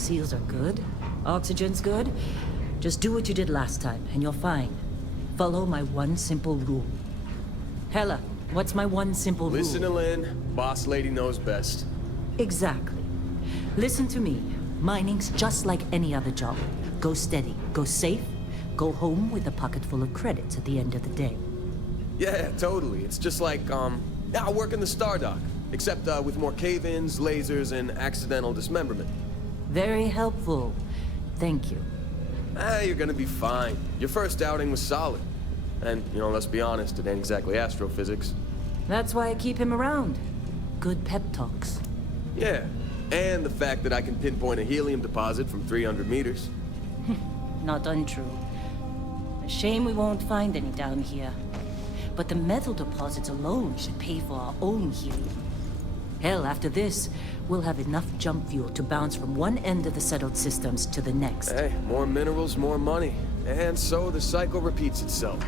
Seals are good. Oxygen's good. Just do what you did last time, and you're fine. Follow my one simple rule. Hella, what's my one simple rule? Listen to Lynn. Boss lady knows best. Exactly. Listen to me. Mining's just like any other job. Go steady, go safe, go home with a pocket full of credits at the end of the day. Yeah, totally. It's just like, I work in the Star Dock. Except, with more cave-ins, lasers, and accidental dismemberment. Very helpful. Thank you. You're gonna be fine. Your first outing was solid. And, let's be honest, it ain't exactly astrophysics. That's why I keep him around. Good pep talks. Yeah, and the fact that I can pinpoint a helium deposit from 300 meters. Not untrue. A shame we won't find any down here. But the metal deposits alone should pay for our own helium. Hell, after this, we'll have enough jump fuel to bounce from one end of the settled systems to the next. Hey, more minerals, more money. And so the cycle repeats itself.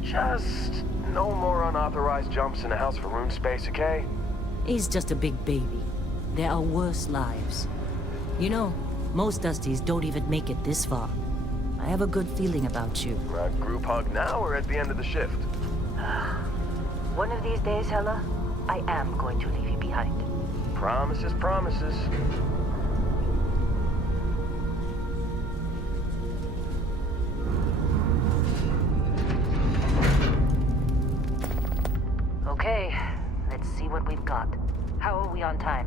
Just no more unauthorized jumps in the house for room space, okay? He's just a big baby. There are worse lives. You know, most Dusties don't even make it this far. I have a good feeling about you. Group hug now or at the end of the shift? One of these days, Hella, I am going to leave you behind. Promises, promises. Okay, let's see what we've got. How are we on time?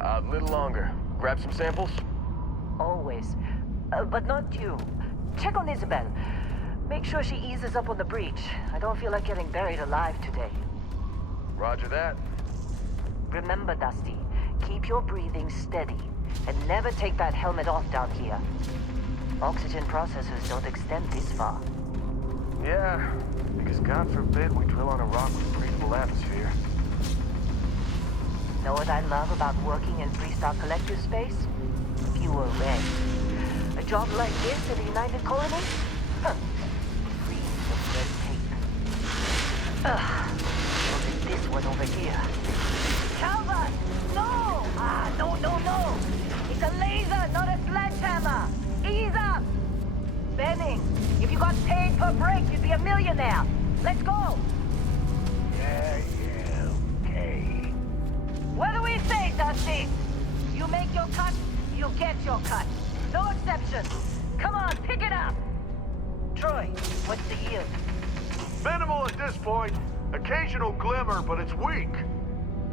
A little longer. Grab some samples? Always. But not you. Check on Isabel. Make sure she eases up on the breach. I don't feel like getting buried alive today. Roger that. Remember, Dusty, keep your breathing steady and never take that helmet off down here. Oxygen processors don't extend this far. Yeah, because God forbid we drill on a rock with breathable atmosphere. Know what I love about working in Freestar Collective space? Fewer red. A job like this in the United Colonies? Huh. Free of red tape. Look at this one over here. Calvert! No! No! It's a laser, not a sledgehammer! Ease up! Benning, if you got paid per break, you'd be a millionaire. Let's go! Yeah, okay. What do we say, Dusty? You make your cut, you get your cut. No exceptions. Come on, pick it up. Troy, what's the yield? Minimal at this point. Occasional glimmer, but it's weak.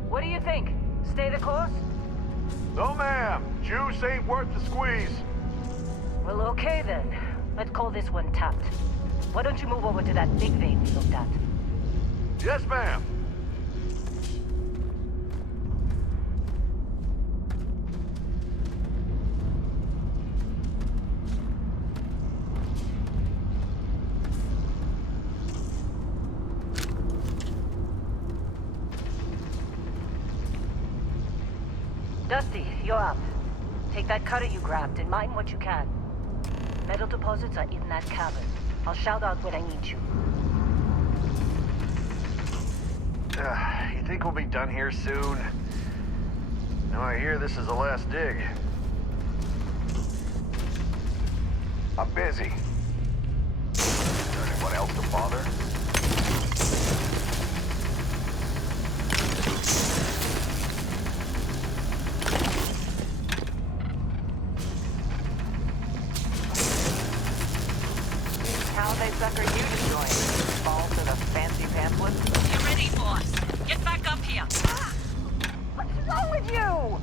What do you think? Stay the course? No, ma'am. Juice ain't worth the squeeze. Well, okay then. Let's call this one tapped. Why don't you move over to that big vein we looked at? Yes, ma'am. Dusty, you're up. Take that cutter you grabbed and mine what you can. Metal deposits are in that cavern. I'll shout out when I need you. You think we'll be done here soon? Now I hear this is the last dig. I'm busy. Is there anyone else to bother? How they sucker you to join? Fall to the fancy pamphlet? Get ready, boss. Get back up here. What's wrong with you?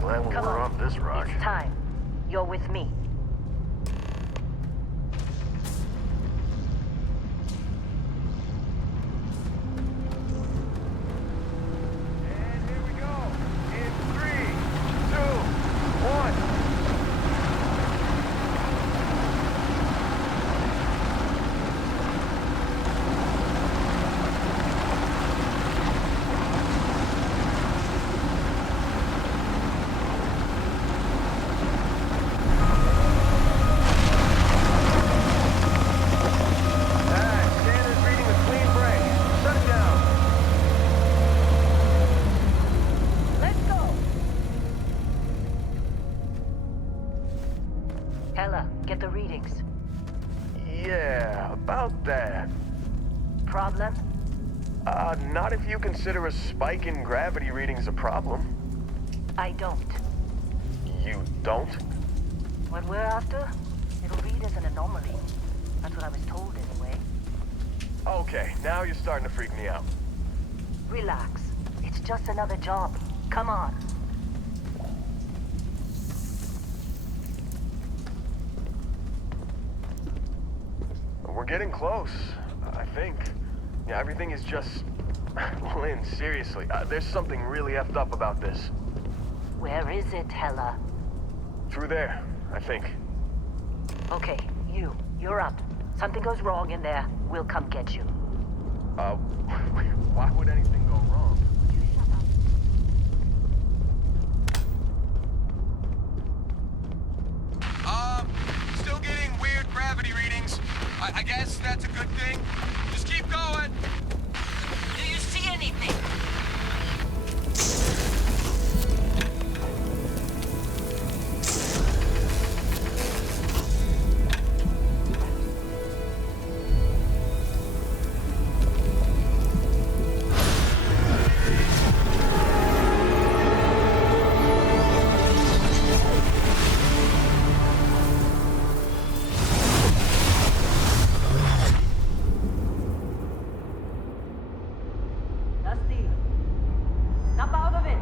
Glad when Come we're on. off this rock. It's time. You're with me. And here we go. In 3, 2, 1. Hella, get the readings. Yeah, about that. Problem? Not if you consider a spike in gravity readings a problem. I don't. You don't? What we're after, it'll read as an anomaly. That's what I was told anyway. Okay, now you're starting to freak me out. Relax. It's just another job. Come on. We're getting close, I think. Yeah, everything is just... Lynn, seriously, there's something really effed up about this. Where is it, Hella? Through there, I think. Okay, you're up. Something goes wrong in there, we'll come get you. Why would anything go wrong? Still getting weird gravity readings. I guess that's a good thing. Just keep going. Do you see anything? Dusty, snap out of it.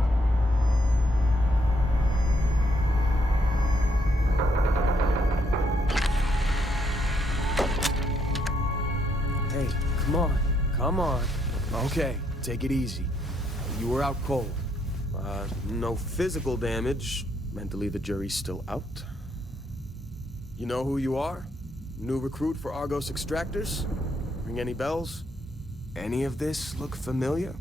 Hey, come on. Come on. Okay, take it easy. You were out cold. No physical damage. Mentally, the jury's still out. You know who you are? New recruit for Argos Extractors? Ring any bells? Any of this look familiar?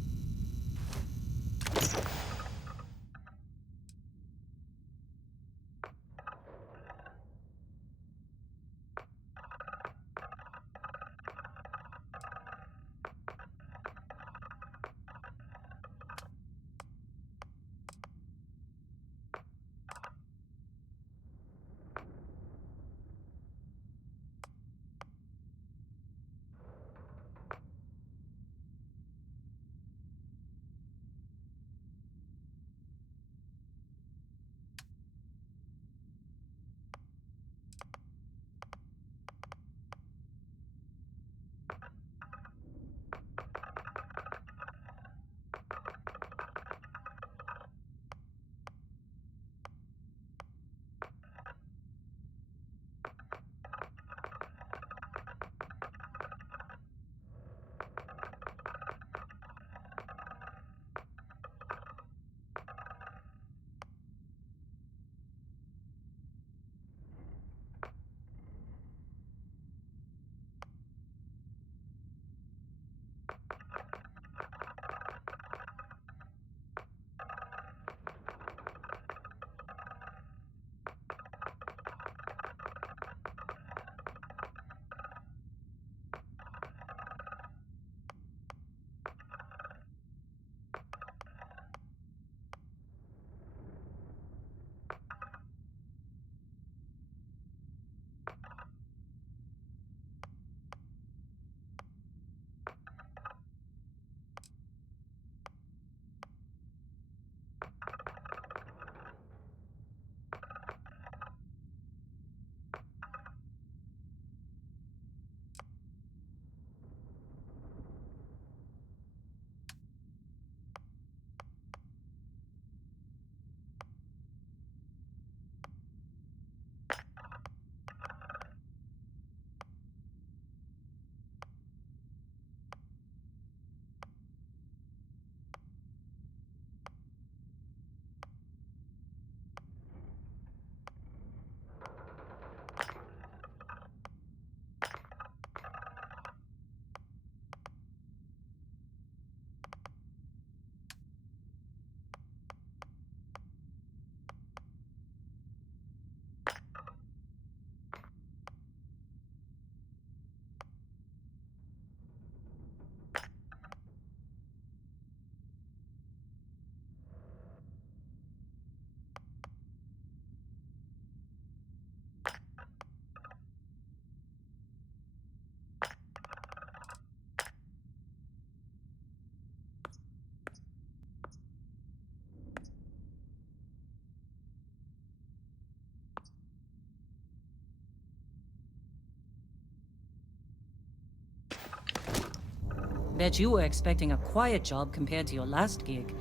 Bet you were expecting a quiet job compared to your last gig.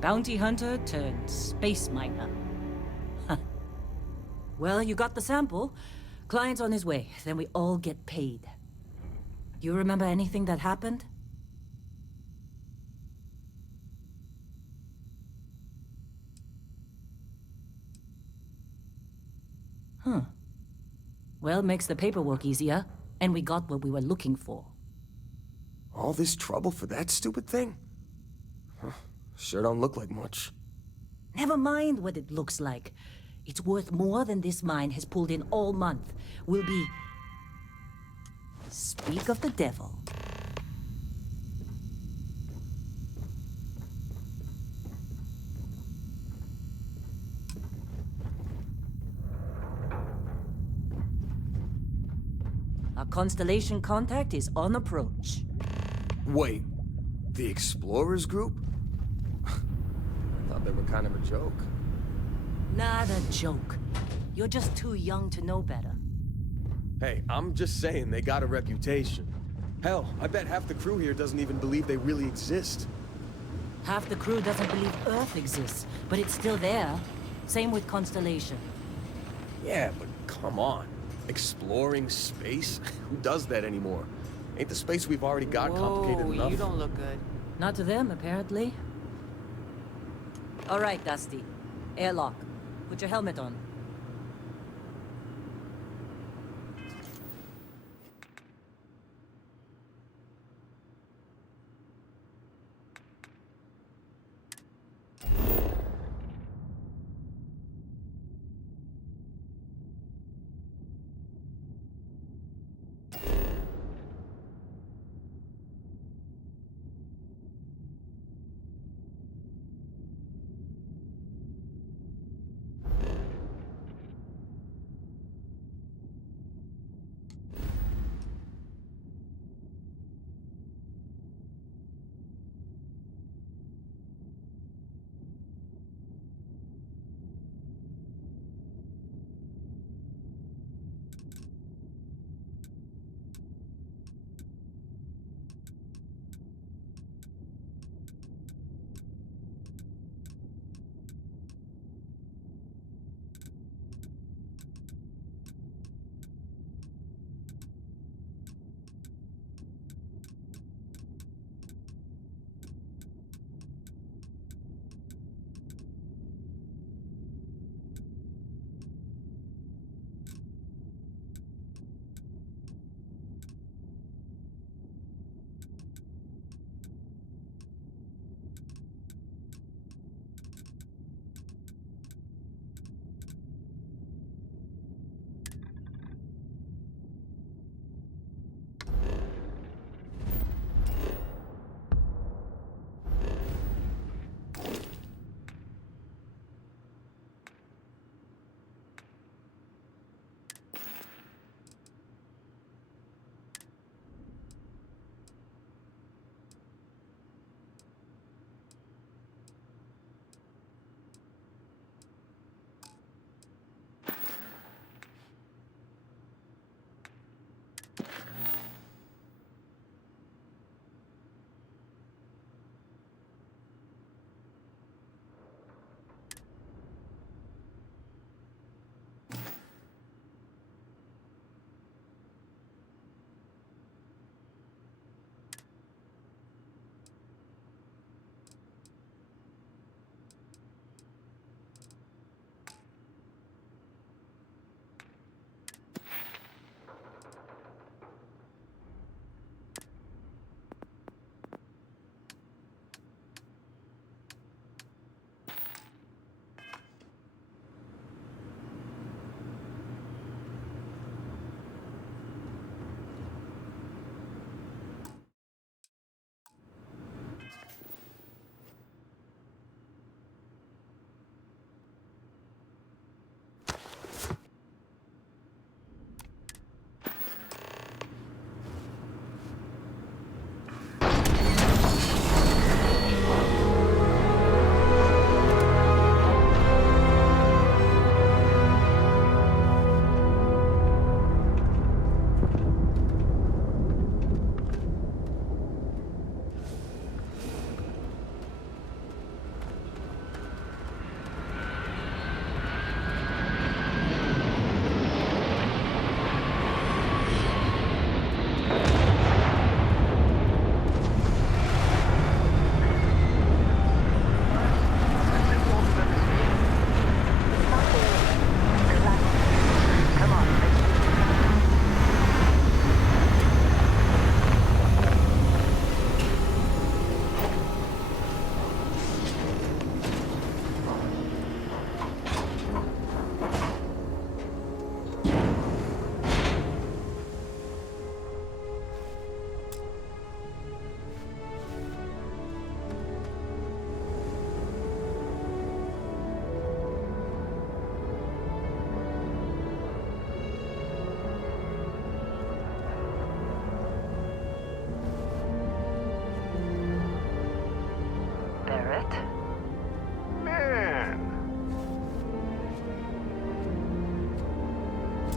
Bounty hunter turned space miner. Well, you got the sample. Client's on his way, then we all get paid. You remember anything that happened? Huh. Well, makes the paperwork easier, and we got what we were looking for. All this trouble for that stupid thing? Huh. Sure don't look like much. Never mind what it looks like. It's worth more than this mine has pulled in all month. We'll be... Speak of the devil. Our Constellation contact is on approach. Wait, the Explorers group? I thought they were kind of a joke. Not a joke. You're just too young to know better. Hey, I'm just saying they got a reputation. Hell, I bet half the crew here doesn't even believe they really exist. Half the crew doesn't believe Earth exists, but it's still there. Same with Constellation. Yeah, but come on. Exploring space? Who does that anymore? Ain't the space we've already got complicated enough? You don't look good. Not to them, apparently. All right, Dusty. Airlock. Put your helmet on.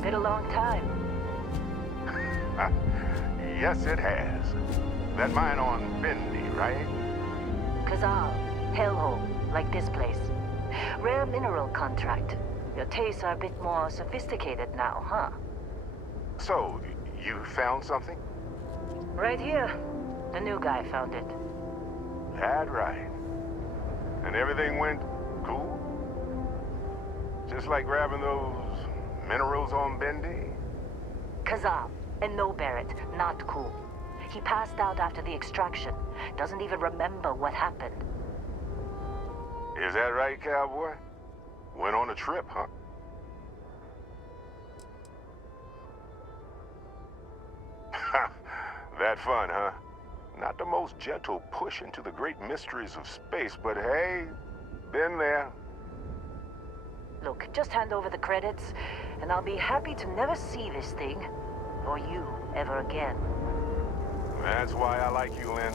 Been a long time. Yes, it has. That mine on Bendy, right? Kazal, hellhole, like this place. Rare mineral contract. Your tastes are a bit more sophisticated now, huh? So, you found something? Right here. The new guy found it. That right. And everything went cool? Just like grabbing those minerals on Bendy? Kazal, and no Barrett, not cool. He passed out after the extraction. Doesn't even remember what happened. Is that right, cowboy? Went on a trip, huh? That fun, huh? Not the most gentle push into the great mysteries of space, but hey, been there. Look, just hand over the credits, and I'll be happy to never see this thing, or you, ever again. That's why I like you, Lynn.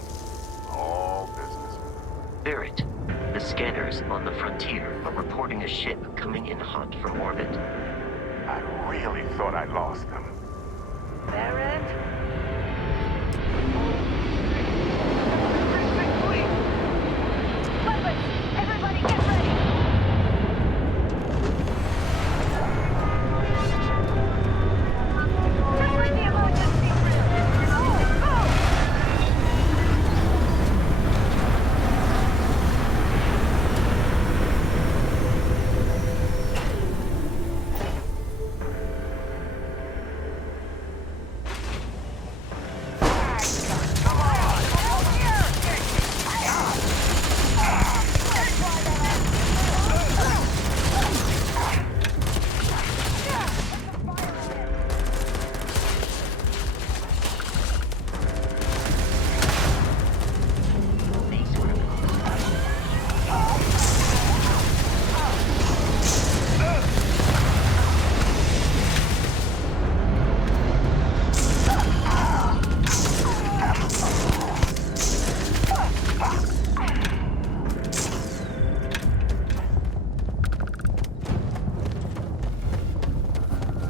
All business. Barrett, the scanners on the frontier are reporting a ship coming in hot from orbit. I really thought I lost them. Barrett? Weapons! Everybody get ready! Trigger the emergency drill! Go! Go!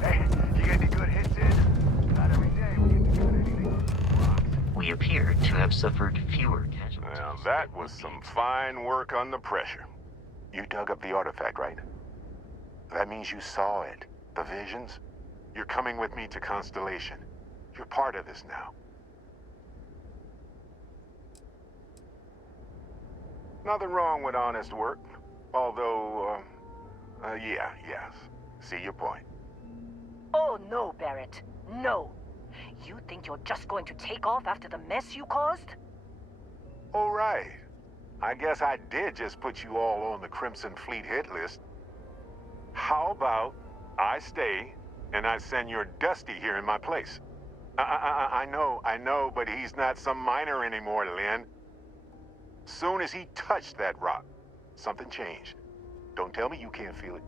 Hey, you get any good hits in? Not every day we get to do anything. We appear to have suffered fewer casualties. Well, that was some fine work under pressure. You dug up the artifact, right? That means you saw it. The visions? You're coming with me to Constellation. You're part of this now. Nothing wrong with honest work. Although, yes. See your point. Oh, no, Barrett. No. You think you're just going to take off after the mess you caused? All right. I guess I did just put you all on the Crimson Fleet hit list. How about I stay and I send your Dusty here in my place? I know, but he's not some miner anymore, Lynn. Soon as he touched that rock, something changed. Don't tell me you can't feel it.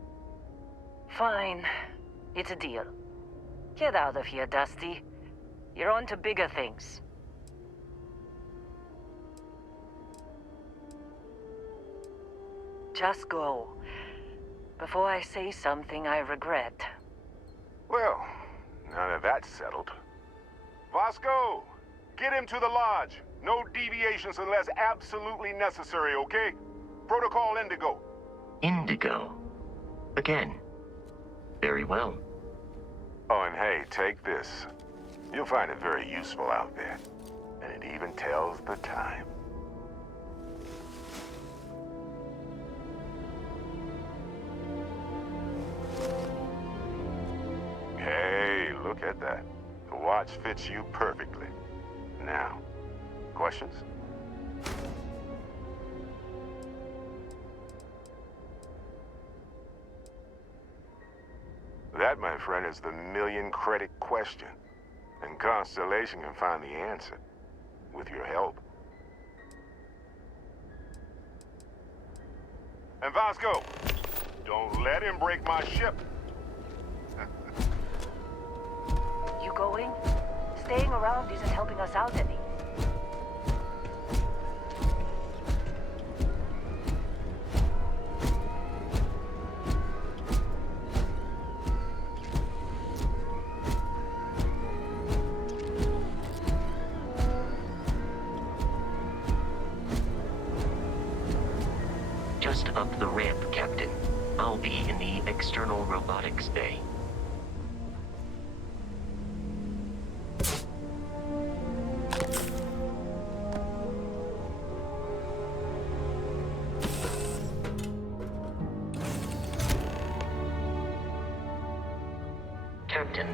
Fine. It's a deal. Get out of here, Dusty. You're on to bigger things. Just go. Before I say something I regret. Well, now that that's settled. Vasco, get him to the lodge. No deviations unless absolutely necessary, okay? Protocol Indigo. Indigo. Again. Very well. Oh, and hey, take this. You'll find it very useful out there. And it even tells the time. Hey, look at that. The watch fits you perfectly. Now, questions? That, my friend, is the million-credit question. And Constellation can find the answer. With your help. And Vasco, don't let him break my ship. You going? Staying around isn't helping us out any. the ramp, Captain. I'll be in the external robotics bay. Captain,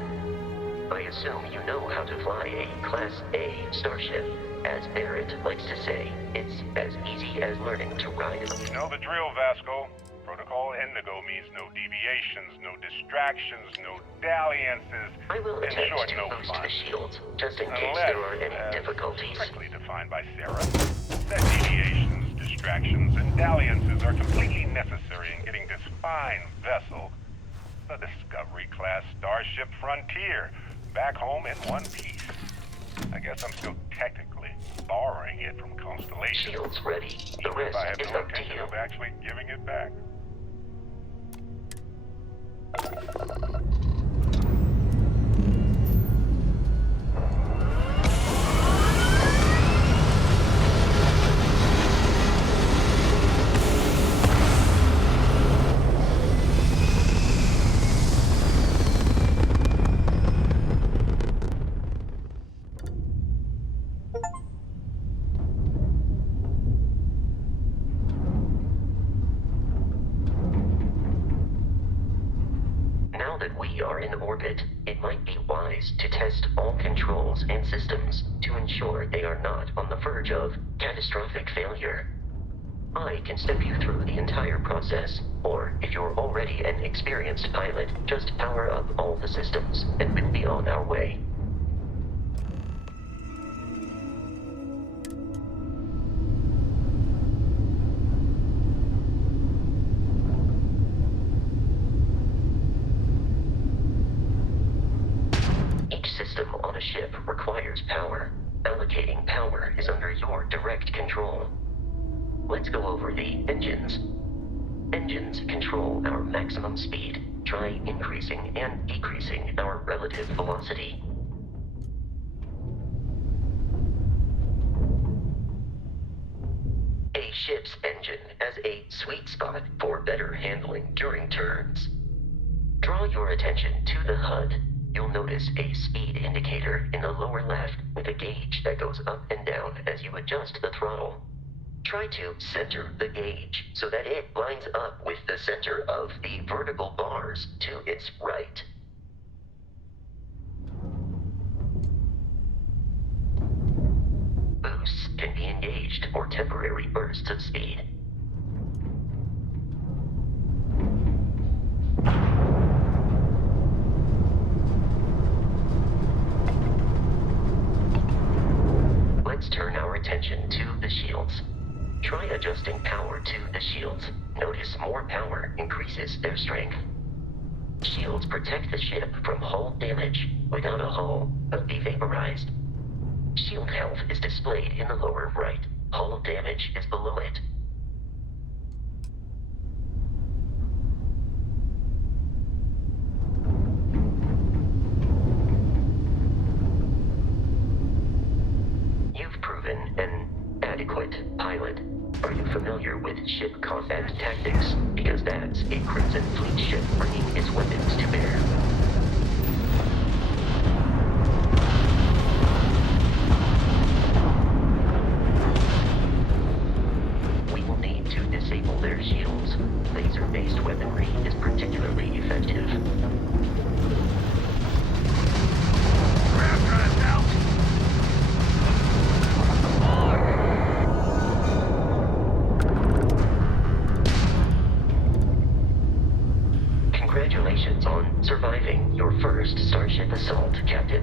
I assume you know how to fly a Class A starship. As Barrett likes to say, it's as easy as learning to ride a... You know the drill, Vasco. Protocol Indigo means no deviations, no distractions, no dalliances. I will in attempt short, to no boost fun. the shields, just in case Unless, there are any as difficulties. strictly defined by Sarah, that deviations, distractions, and dalliances are completely necessary in getting this fine vessel, the Discovery-class Starship Frontier, back home in one piece. I guess I'm still technically borrowing it from Constellation. Shields ready. The Even if rest I have is no up to intention you. of actually giving it back. Now that we are in orbit, it might be wise to test all controls and systems to ensure they are not on the verge of catastrophic failure. I can step you through the entire process, or if you're already an experienced pilot, just power up all the systems, and we'll be on our way. Each system on a ship requires power. Allocating power is under your direct control. Let's go over the engines. Engines control our maximum speed. Try increasing and decreasing our relative velocity. A ship's engine has a sweet spot for better handling during turns. Draw your attention to the HUD. You'll notice a speed indicator in the lower left with a gauge that goes up and down as you adjust the throttle. Try to center the gauge so that it lines up with the center of the vertical bars to its right. Boosts can be engaged for temporary bursts of speed. Let's turn our attention to the shields. Try adjusting power to the shields. Notice more power increases their strength. Shields protect the ship from hull damage. Without a hull, it'll be vaporized. Shield health is displayed in the lower right. Hull damage is below it. You've proven an adequate pilot. Are you familiar with ship combat tactics? Because that's a Crimson Fleet ship bringing its weapons to bear. We will need to disable their shields. Laser-based weaponry is particularly effective. Congratulations on surviving your first Starship assault, Captain.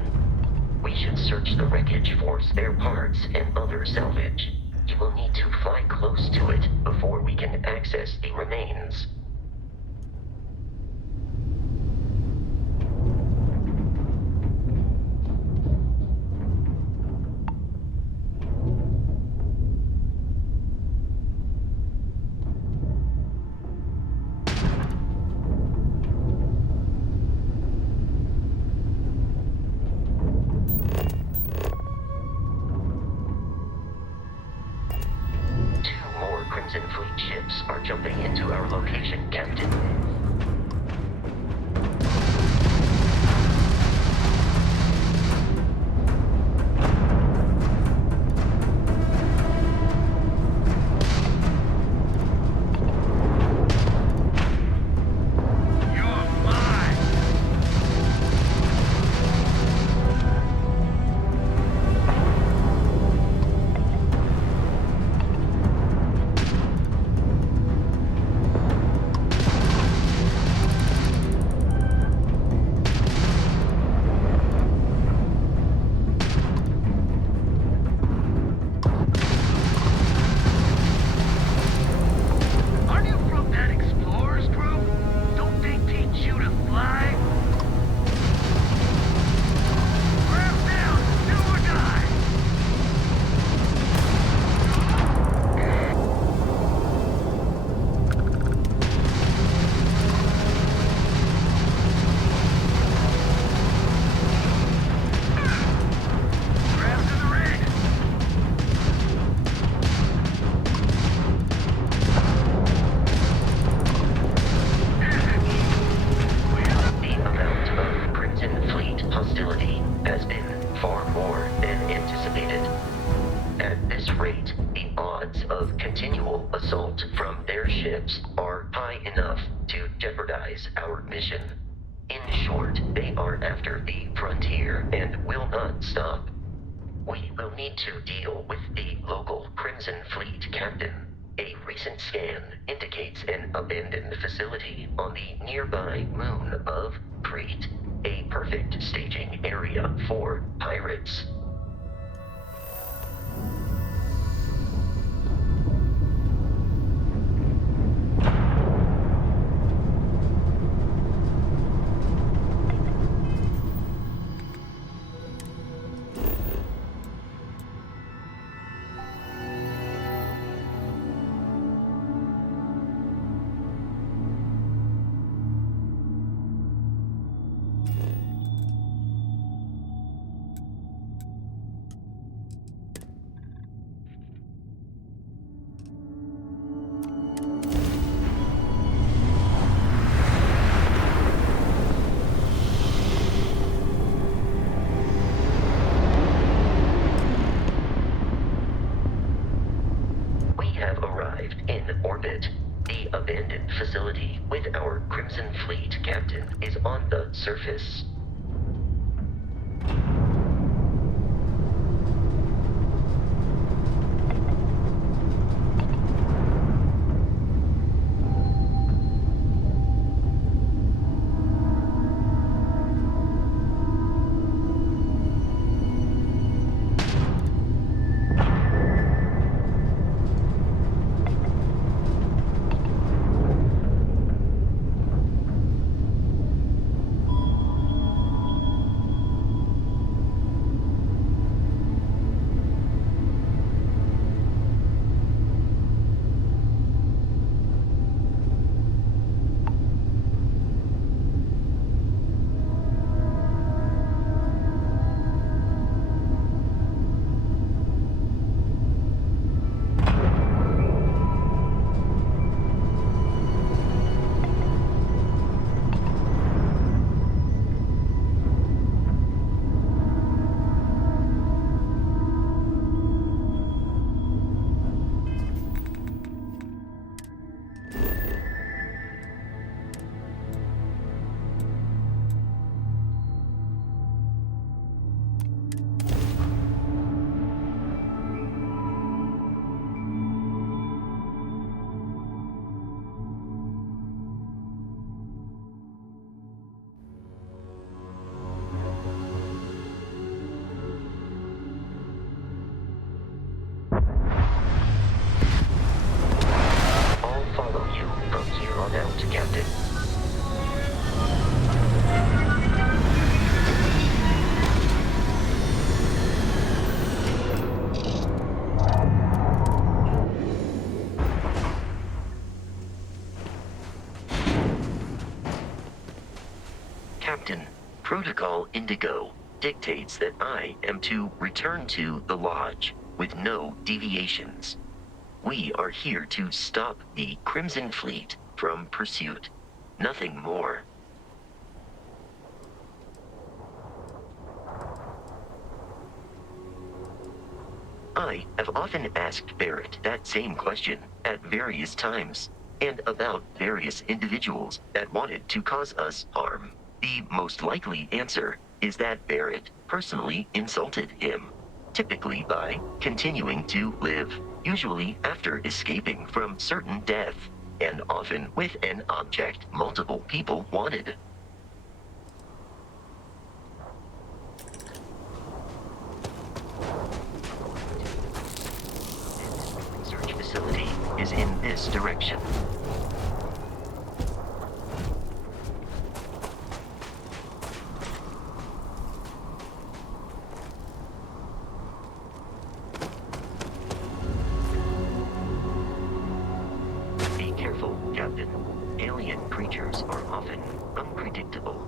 We should search the wreckage for spare parts and other salvage. You will need to fly close to it before we can access the remains. Two more Crimson Fleet ships are jumping into our fleet hostility has been far more than anticipated. At this rate, the odds of continual assault from their ships are high enough to jeopardize our mission. In short, they are after the frontier and will not stop. We will need to deal with the local Crimson Fleet captain. A recent scan indicates an abandoned facility on the nearby moon of Crete, a perfect staging area for pirates. In orbit. The abandoned facility with our Crimson Fleet captain is on the surface. Captain. Captain, Protocol Indigo dictates that I am to return to the Lodge with no deviations. We are here to stop the Crimson Fleet from pursuit. Nothing more. I have often asked Barrett that same question at various times, and about various individuals that wanted to cause us harm. The most likely answer is that Barrett personally insulted him, typically by continuing to live, usually after escaping from certain death, and often with an object multiple people wanted. The research facility is in this direction. Captain, alien creatures are often unpredictable.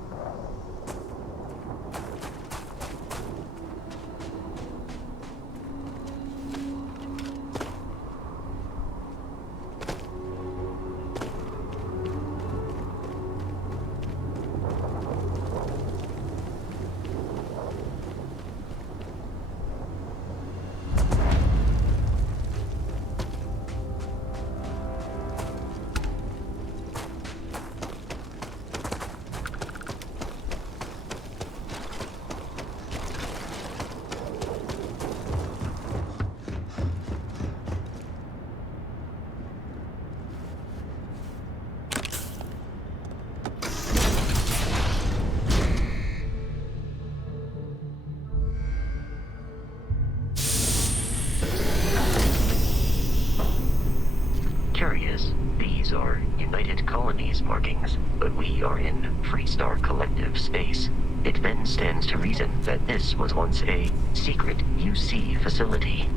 these markings, but we are in Freestar Collective space. It then stands to reason that this was once a secret UC facility.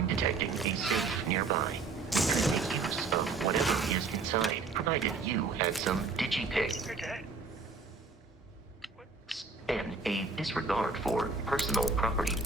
I'm detecting a safe nearby. We could make use of whatever is inside, provided you had some digipick. And a disregard for personal property.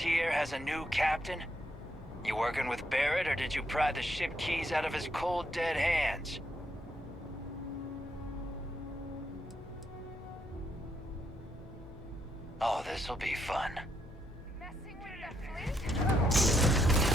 Frontier has a new captain? You working with Barrett, or did you pry the ship keys out of his cold, dead hands? Oh, this'll be fun. Messing with the fleet?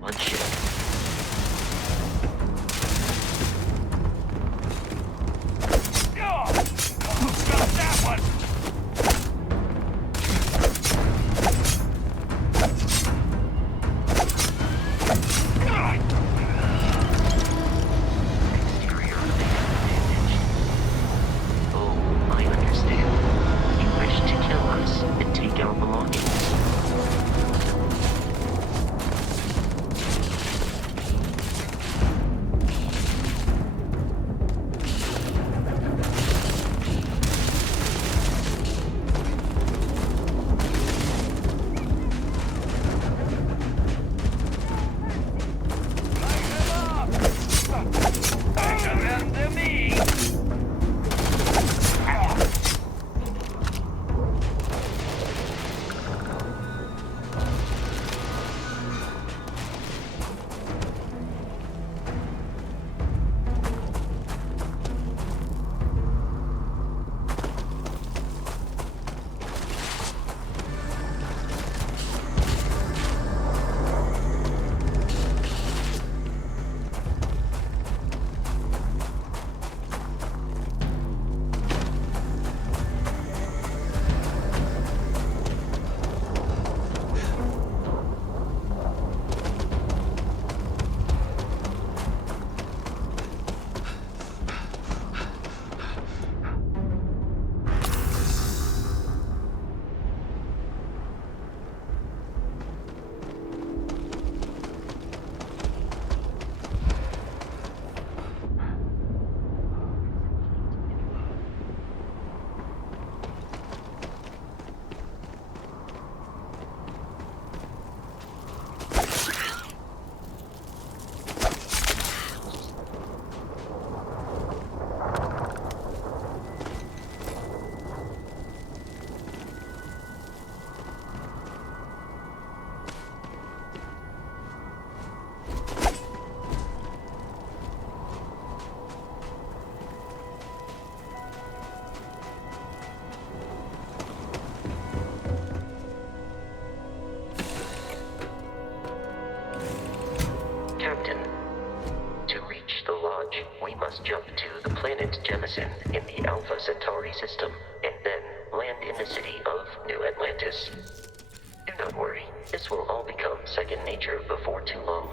One ship. Got that one! Exterior damage. Oh, I understand. You wish to kill us and take our belongings. Captain, to reach the lodge, we must jump to the planet Jemison in the Alpha Centauri system, and then land in the city of New Atlantis. Do not worry, this will all become second nature before too long.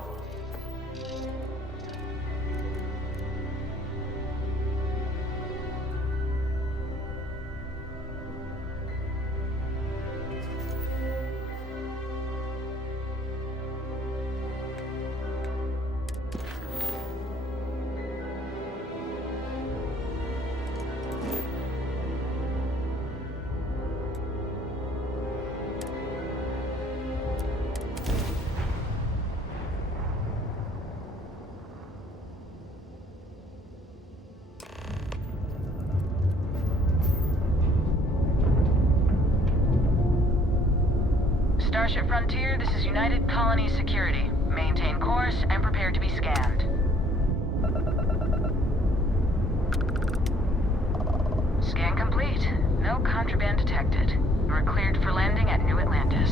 Starship Frontier, this is United Colony Security. Maintain course and prepare to be scanned. Scan complete. No contraband detected. You are cleared for landing at New Atlantis.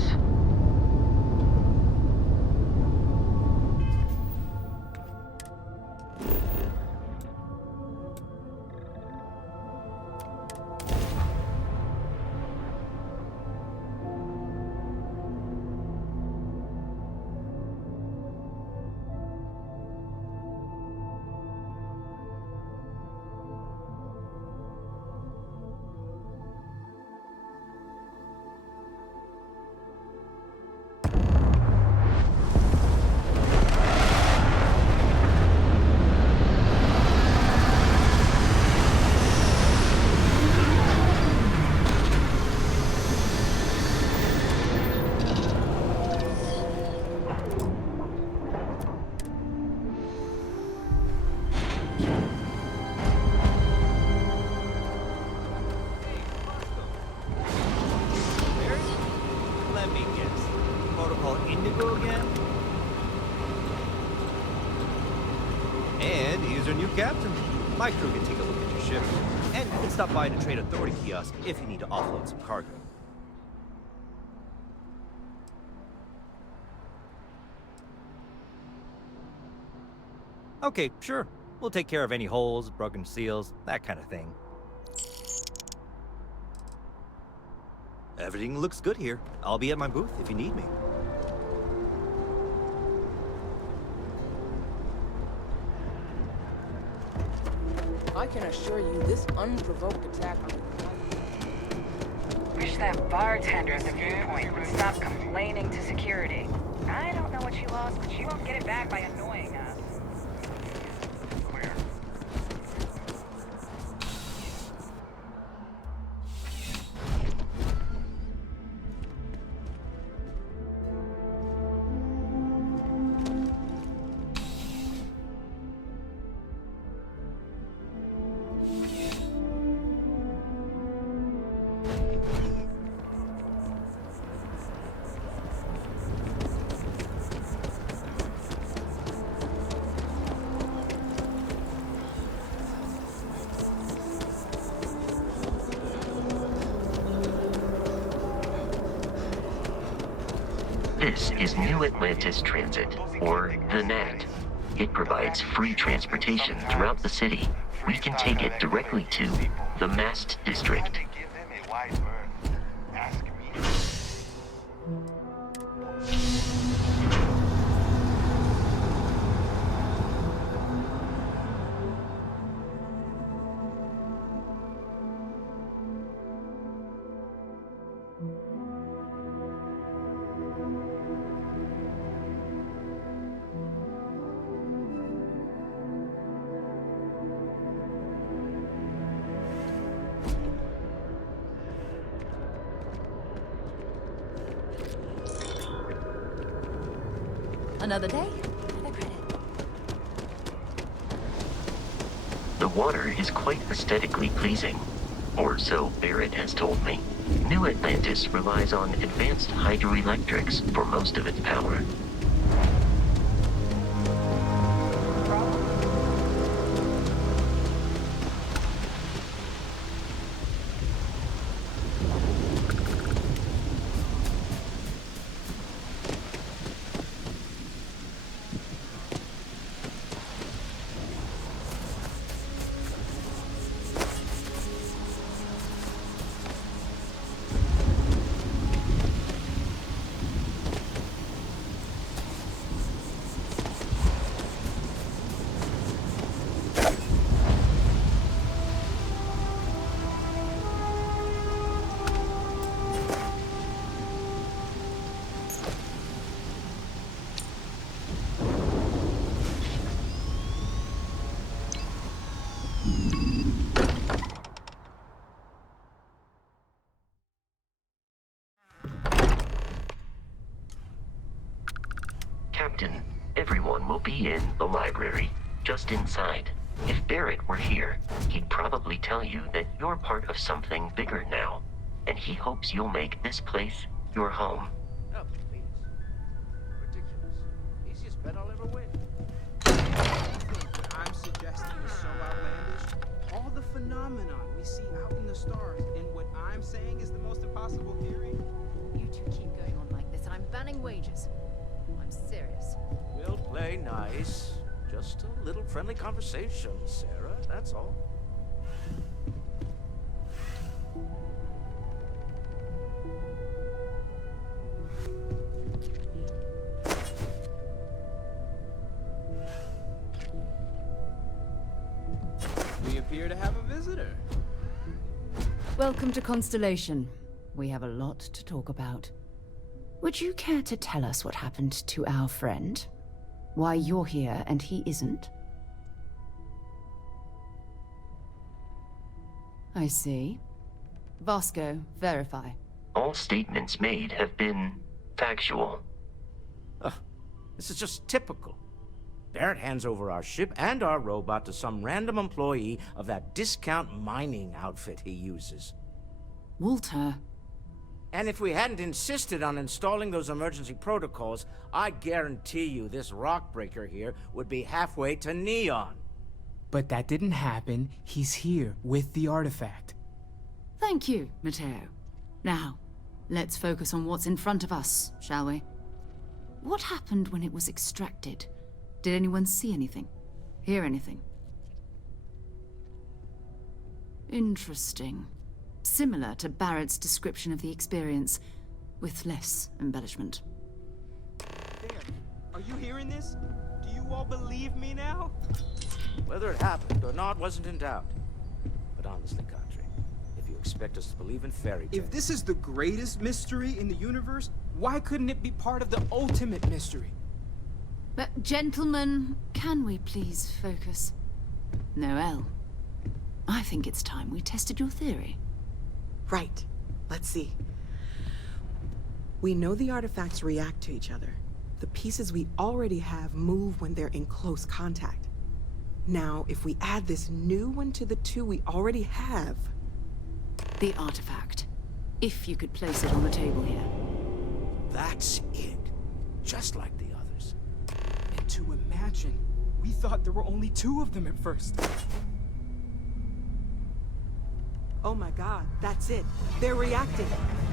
Let me guess. Protocol Indigo again? And here's our new captain. My crew can take a look at your ship. And you can stop by the Trade Authority kiosk if you need to offload some cargo. Okay, sure. We'll take care of any holes, broken seals, that kind of thing. Everything looks good here. I'll be at my booth if you need me. I can assure you this unprovoked attack on Wish that bartender at the viewpoint would stop complaining to security. I don't know what she lost, but she won't get it back by annoying us. This is New Atlantis Transit, or the NAT. It provides free transportation throughout the city. We can take it directly to the Mast District. Another day, another credit. The water is quite aesthetically pleasing, or so Barrett has told me. New Atlantis relies on advanced hydroelectrics for most of its power. Captain, everyone will be in the library, just inside. If Barrett were here, he'd probably tell you that you're part of something bigger now, and he hopes you'll make this place your home. Oh, bet I'll ever win. You think what I'm suggesting is so outlandish? All the phenomenon we see out in the stars, and what I'm saying is the most impossible theory? You two keep going on like this, and I'm banning wagers. I'm serious. We'll play nice. Just a little friendly conversation, Sarah, that's all. We appear to have a visitor. Welcome to Constellation. We have a lot to talk about. Would you care to tell us what happened to our friend? Why you're here and he isn't? I see. Vasco, verify. All statements made have been factual. This is just typical. Barrett hands over our ship and our robot to some random employee of that discount mining outfit he uses. Walter. And if we hadn't insisted on installing those emergency protocols, I guarantee you this rock breaker here would be halfway to Neon. But that didn't happen. He's here with the artifact. Thank you, Matteo. Now, let's focus on what's in front of us, shall we? What happened when it was extracted? Did anyone see anything? Hear anything? Interesting. Similar to Barrett's description of the experience, with less embellishment. There. Are you hearing this? Do you all believe me now? Whether it happened or not wasn't in doubt. But honestly, Kadri, if you expect us to believe in fairy tales... If this is the greatest mystery in the universe, why couldn't it be part of the ultimate mystery? But, gentlemen, can we please focus? Noelle, I think it's time we tested your theory. Right. Let's see. We know the artifacts react to each other. The pieces we already have move when they're in close contact. Now, if we add this new one to the two we already have... The artifact. If you could place it on the table here. That's it. Just like the others. And to imagine, we thought there were only two of them at first. Oh my god, that's it. They're reacting.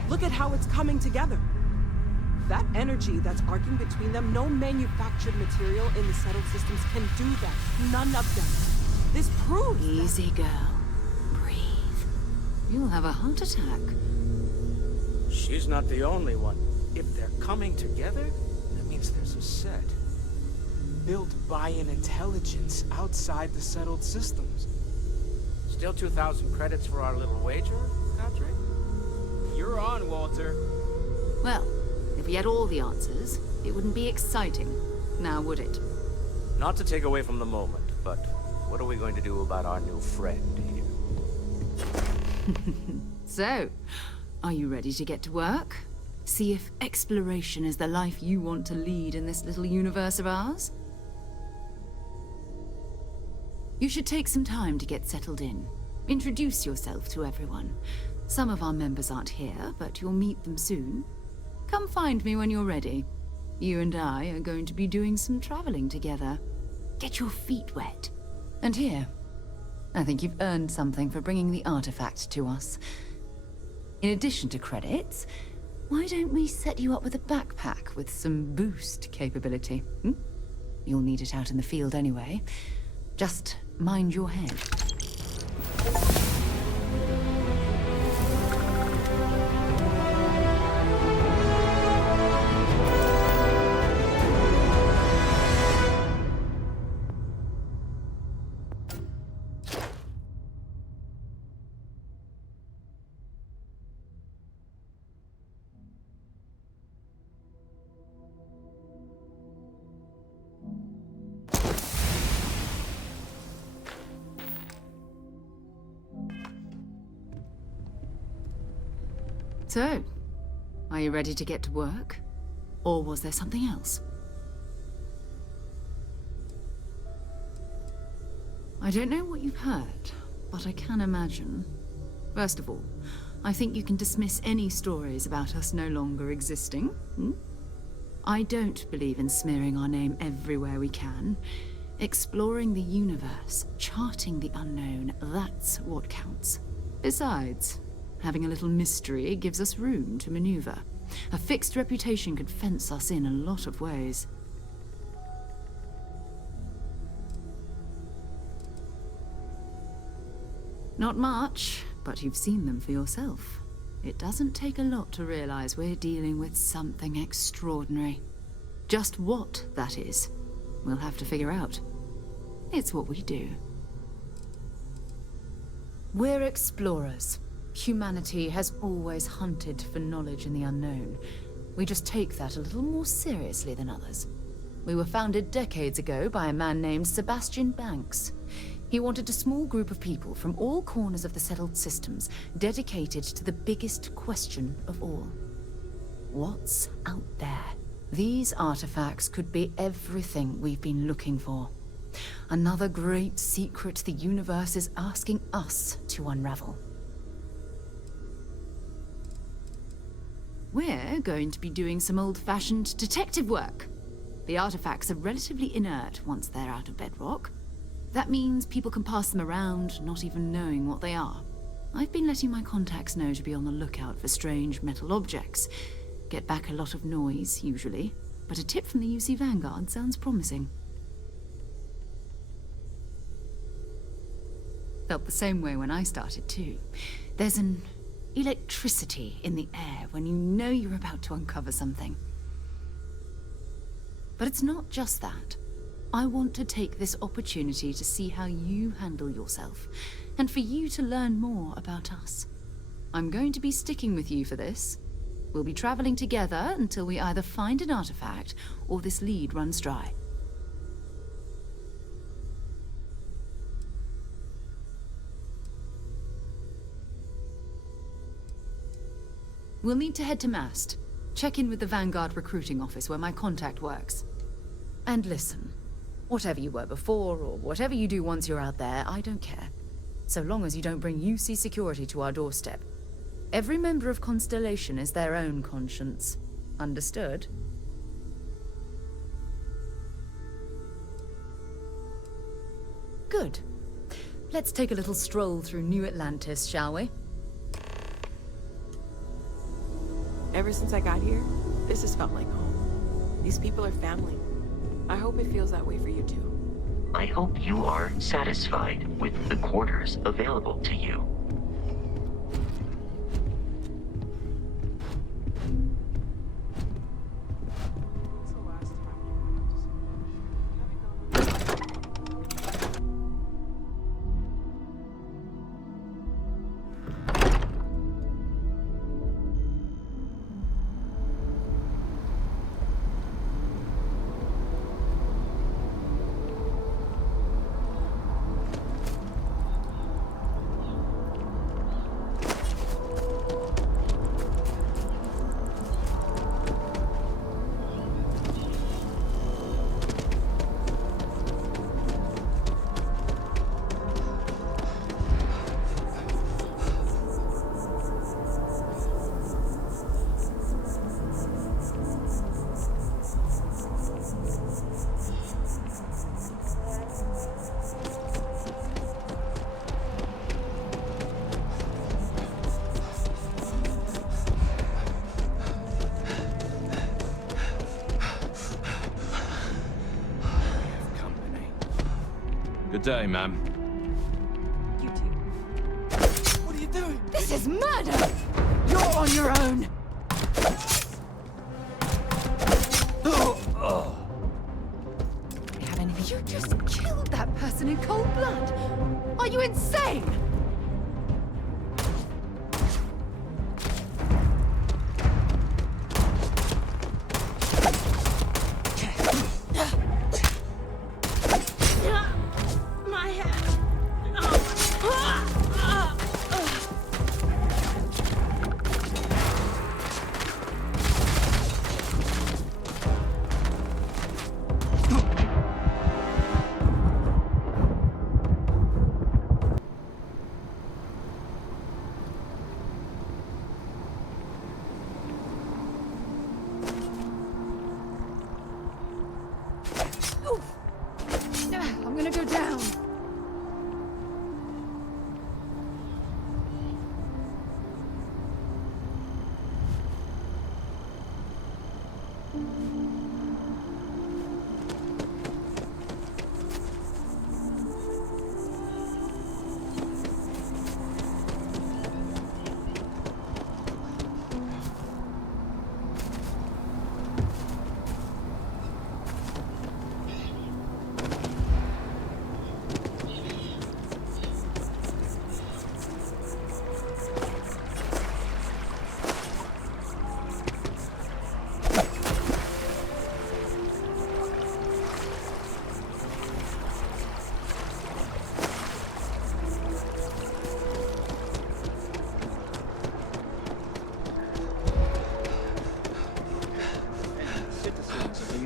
Look at how it's coming together. That energy that's arcing between them, no manufactured material in the settled systems can do that. None of them. This proves Easy, girl. Breathe. You'll have a heart attack. She's not the only one. If they're coming together, that means there's a set. Built by an intelligence outside the settled systems. Still 2,000 credits for our little wager, Kadri? You're on, Walter. Well, if we had all the answers, it wouldn't be exciting, now would it? Not to take away from the moment, but what are we going to do about our new friend here? So, are you ready to get to work? See if exploration is the life you want to lead in this little universe of ours? You should take some time to get settled in. Introduce yourself to everyone. Some of our members aren't here, but you'll meet them soon. Come find me when you're ready. You and I are going to be doing some traveling together. Get your feet wet. And here, I think you've earned something for bringing the artifact to us. In addition to credits, why don't we set you up with a backpack with some boost capability? You'll need it out in the field anyway. Just mind your head. So, are you ready to get to work? Or was there something else? I don't know what you've heard, but I can imagine. First of all, I think you can dismiss any stories about us no longer existing. I don't believe in smearing our name everywhere we can. Exploring the universe, charting the unknown, that's what counts. Besides, having a little mystery gives us room to maneuver. A fixed reputation could fence us in a lot of ways. Not much, but you've seen them for yourself. It doesn't take a lot to realize we're dealing with something extraordinary. Just what that is, we'll have to figure out. It's what we do. We're explorers. Humanity has always hunted for knowledge in the unknown. We just take that a little more seriously than others. We were founded decades ago by a man named Sebastian Banks. He wanted a small group of people from all corners of the settled systems dedicated to the biggest question of all. What's out there? These artifacts could be everything we've been looking for. Another great secret the universe is asking us to unravel. We're going to be doing some old-fashioned detective work. The artifacts are relatively inert once they're out of bedrock. That means people can pass them around, not even knowing what they are. I've been letting my contacts know to be on the lookout for strange metal objects. Get back a lot of noise, usually, but a tip from the UC Vanguard sounds promising. Felt the same way when I started, too. There's an electricity in the air when you know you're about to uncover something. But it's not just that. I want to take this opportunity to see how you handle yourself, and for you to learn more about us. I'm going to be sticking with you for this. We'll be traveling together until we either find an artifact or this lead runs dry. We'll need to head to Mast. Check in with the Vanguard recruiting office where my contact works. And listen. Whatever you were before, or whatever you do once you're out there, I don't care. So long as you don't bring UC security to our doorstep. Every member of Constellation is their own conscience. Understood? Good. Let's take a little stroll through New Atlantis, shall we? Ever since I got here, this has felt like home. These people are family. I hope it feels that way for you too. I hope you are satisfied with the quarters available to you. Good day, ma'am. You too. What are you doing? This is murder! You're on your own! Have anything? You just killed that person in cold blood! Are you insane?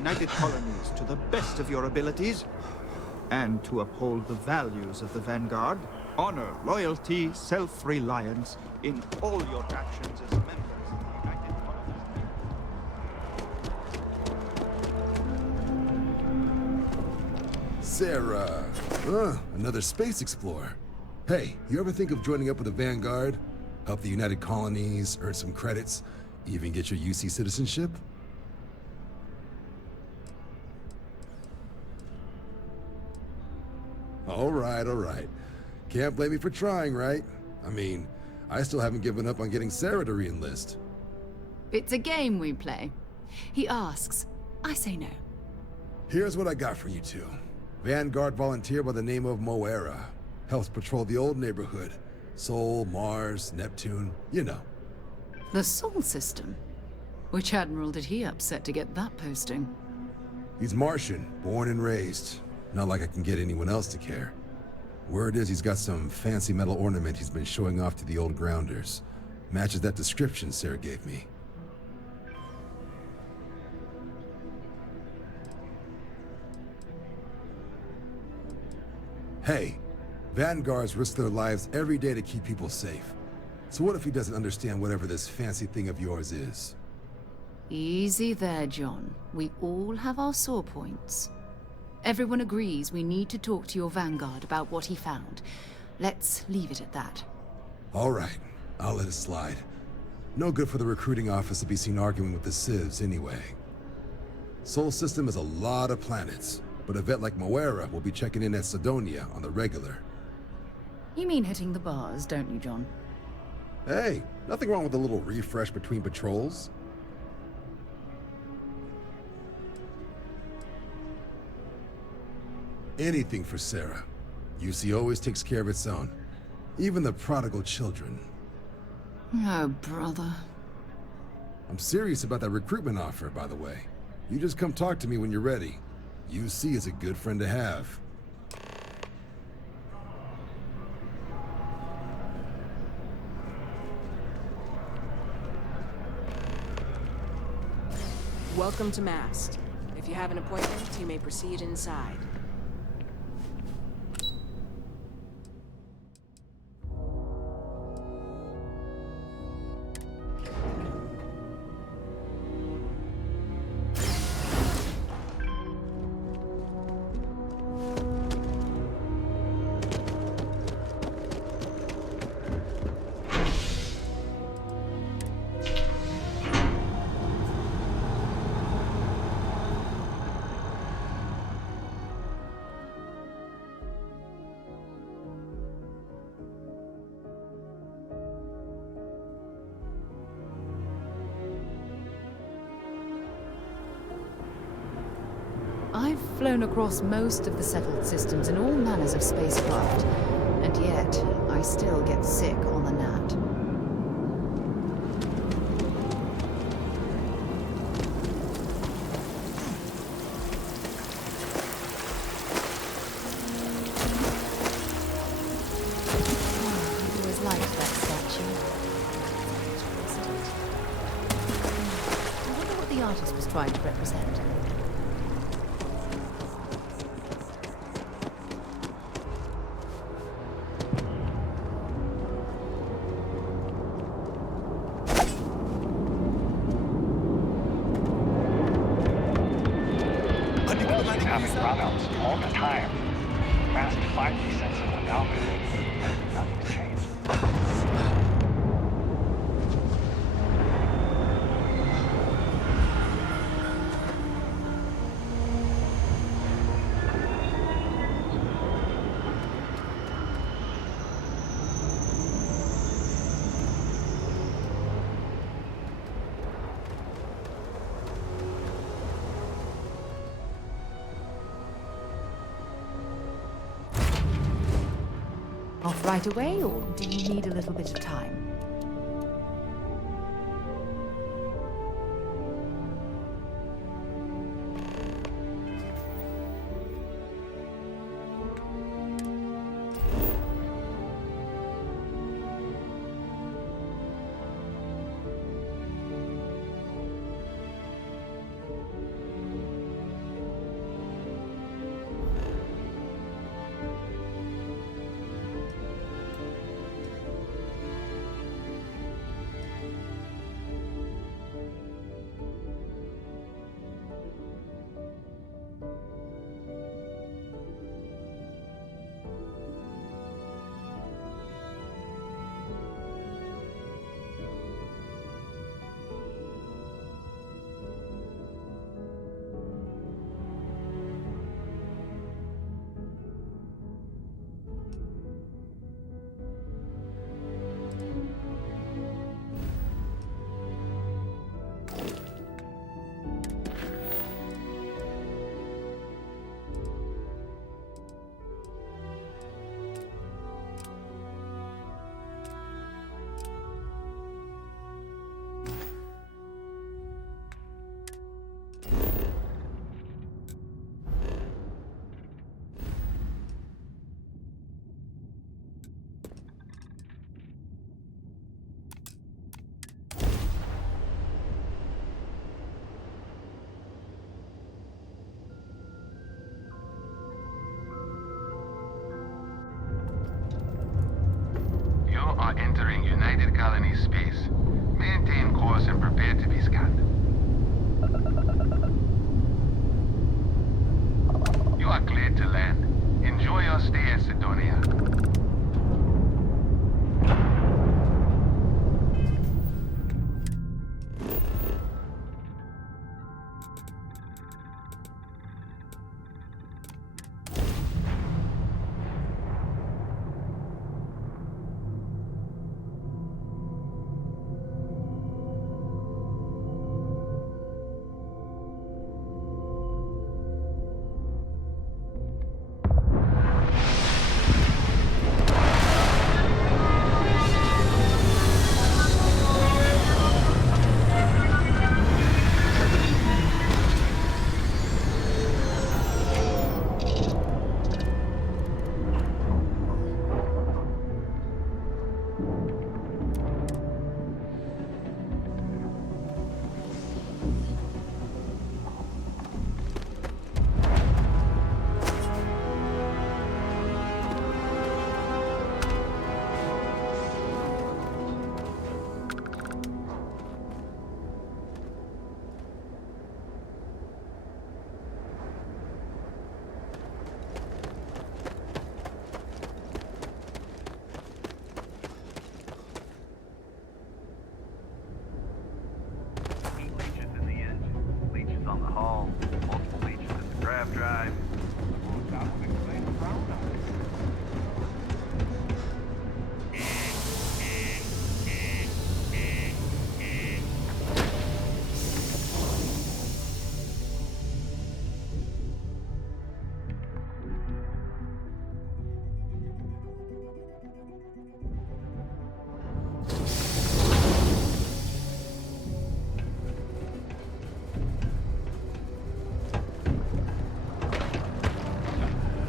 United Colonies to the best of your abilities, and to uphold the values of the Vanguard, honor, loyalty, self-reliance in all your actions as members of the United Colonies. Sarah. Another space explorer. Hey, you ever think of joining up with the Vanguard? Help the United Colonies, earn some credits, even get your UC citizenship? All right. Can't blame me for trying, right? I mean, I still haven't given up on getting Sarah to re-enlist. It's a game we play. He asks, I say no. Here's what I got for you two. Vanguard volunteer by the name of Moera. Helps patrol the old neighborhood. Sol, Mars, Neptune, you know. The Sol system? Which admiral did he upset to get that posting? He's Martian, born and raised. Not like I can get anyone else to care. Word is he's got some fancy metal ornament he's been showing off to the old grounders. Matches that description Sarah gave me. Hey, Vanguards risk their lives every day to keep people safe. So what if he doesn't understand whatever this fancy thing of yours is? Easy there, John. We all have our sore points. Everyone agrees we need to talk to your Vanguard about what he found. Let's leave it at that. All right, I'll let it slide. No good for the recruiting office to be seen arguing with the civs anyway. Sol system has a lot of planets, but a vet like Moera will be checking in at Sidonia on the regular. You mean hitting the bars, don't you, John? Hey, nothing wrong with a little refresh between patrols. Anything for Sarah. UC always takes care of its own. Even the prodigal children. Oh, brother. I'm serious about that recruitment offer, by the way. You just come talk to me when you're ready. UC is a good friend to have. Welcome to Mast. If you have an appointment, you may proceed inside. I've flown across most of the settled systems in all manners of spacecraft, and yet I still get sick on the gnat. I've always liked that statue. I wonder what the artist was trying to represent. Having problems all the time. Fast 5G sensor went out. Nothing's changed. Off right away, or do you need a little bit of time? entering United Colony space. Maintain course and prepare to be scanned. You are cleared to land. Enjoy your stay at Sidonia.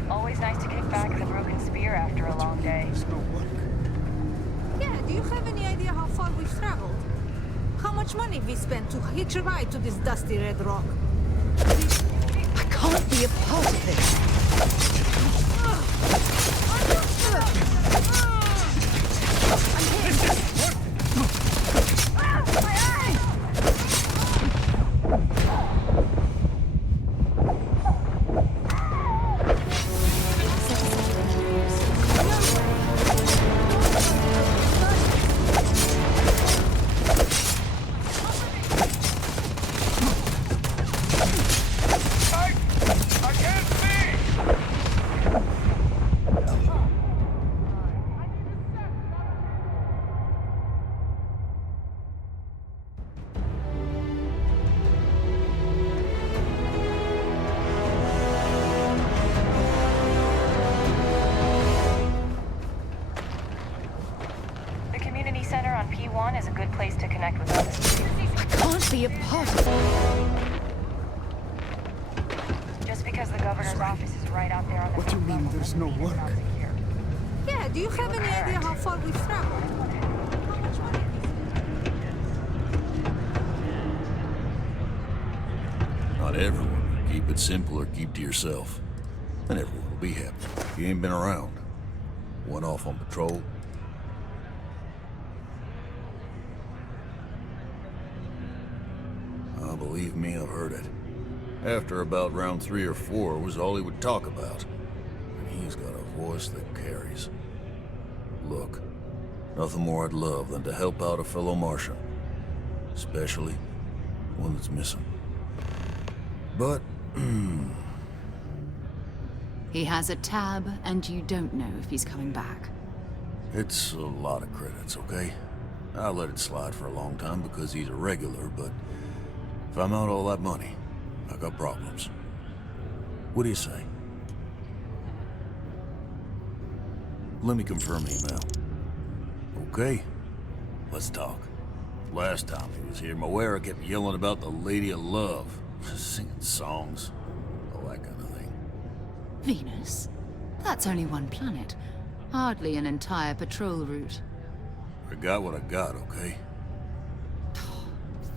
Always nice to kick back with a broken spear after a long day. Yeah, do you have any idea how far we've traveled? How much money we spent to hitch a ride to this dusty red rock? I can't be a part of this. Center on P1 is a good place to connect with others. I can't be a part of it. Just because the governor's office is right out there on the What do you mean there's no work? Yeah, do you have any idea how far we've traveled? How much money Not everyone. Keep it simple or keep to yourself. And everyone will be happy. You ain't been around. Went off on patrol. Believe me, I've heard it. After about round 3 or 4 was all he would talk about. And he's got a voice that carries. Look, nothing more I'd love than to help out a fellow Martian. Especially one that's missing. But, He has a tab, and you don't know if he's coming back. it's a lot of credits, okay? I let it slide for a long time because he's a regular, but if I'm out all that money, I got problems. What do you say? Let me confirm email. Okay, let's talk. Last time he was here, Moira kept yelling about the Lady of Love, singing songs, all that kind of thing. Venus? That's only one planet. Hardly an entire patrol route. I got what I got, okay?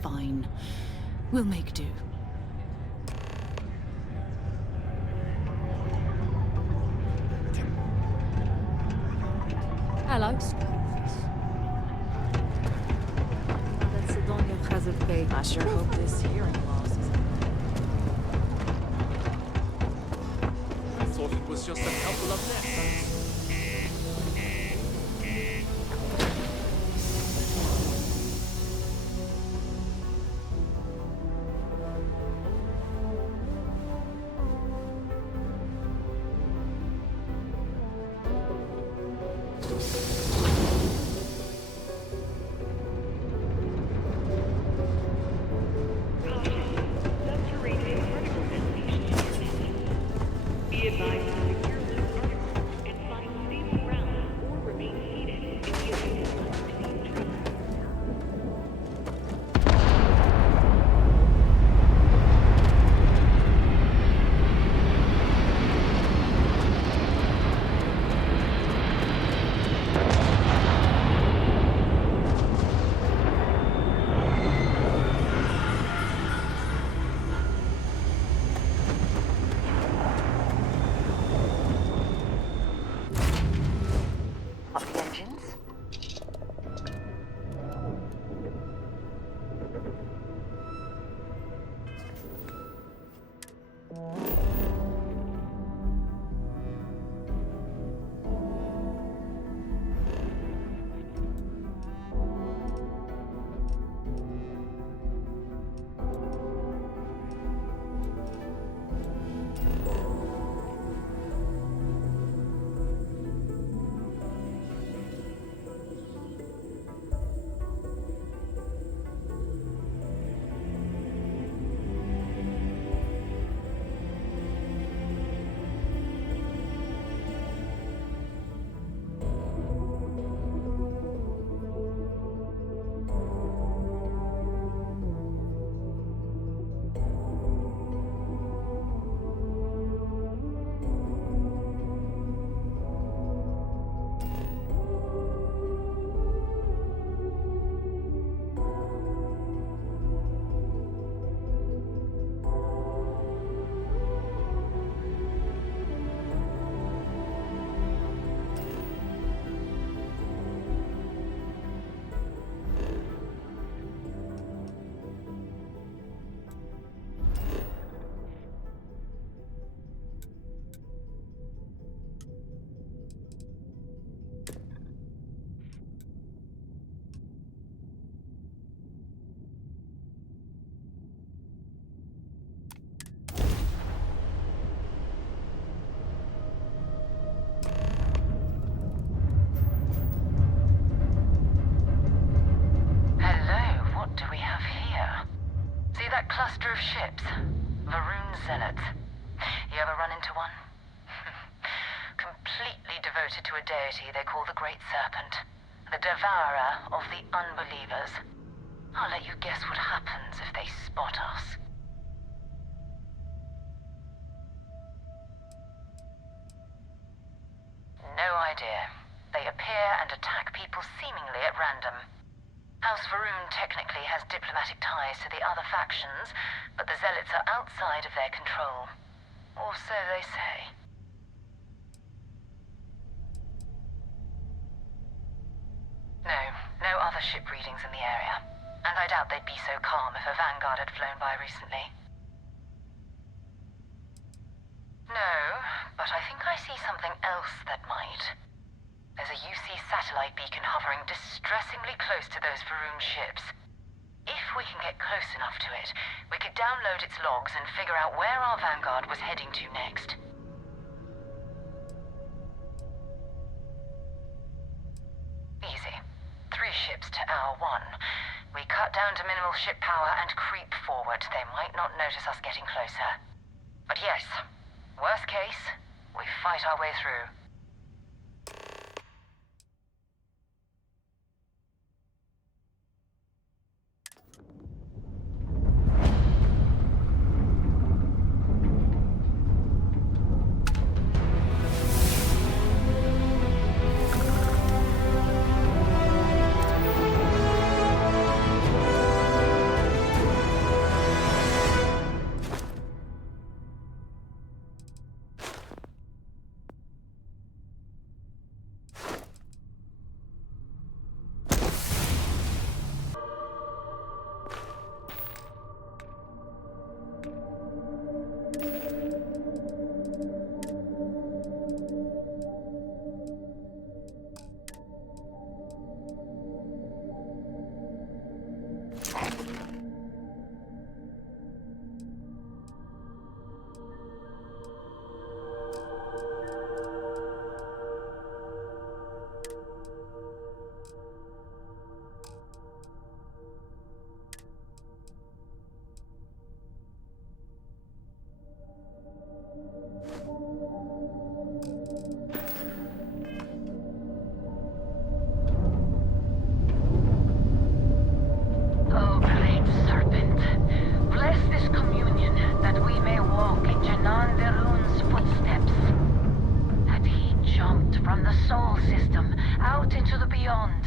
Fine. We'll make do. Hello. okay. I sure hope this hearing loss is... I thought it was just a couple of nests. Be advised to secure this article and find stable ground or remain seated in the event of unforeseen trouble. Off the engines. Hello, what do we have here? See that cluster of ships? Varun Zealots. You ever run into one? Completely devoted to a deity they call the Great Serpent, the devourer of the unbelievers. I'll let you guess what happens if they spot us. No idea. They appear and attack people seemingly at random. House Varun technically has diplomatic ties to the other factions, but the Zealots are outside of their control. Or so they say. No other ship readings in the area. And I doubt they'd be so calm if a Vanguard had flown by recently. No, but I think I see something else that might. There's a UC satellite beacon hovering distressingly close to those Varun ships. If we can get close enough to it, we could download its logs and figure out where our Vanguard was heading to next. Easy. 3 ships to our 1. We cut down to minimal ship power and creep forward. They might not notice us getting closer. But yes, worst case, we fight our way through. beyond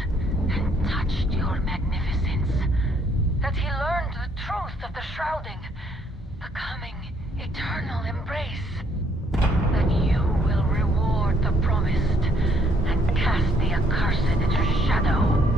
and touched your magnificence. That he learned the truth of the shrouding, the coming eternal embrace. That you will reward the promised and cast the accursed into shadow.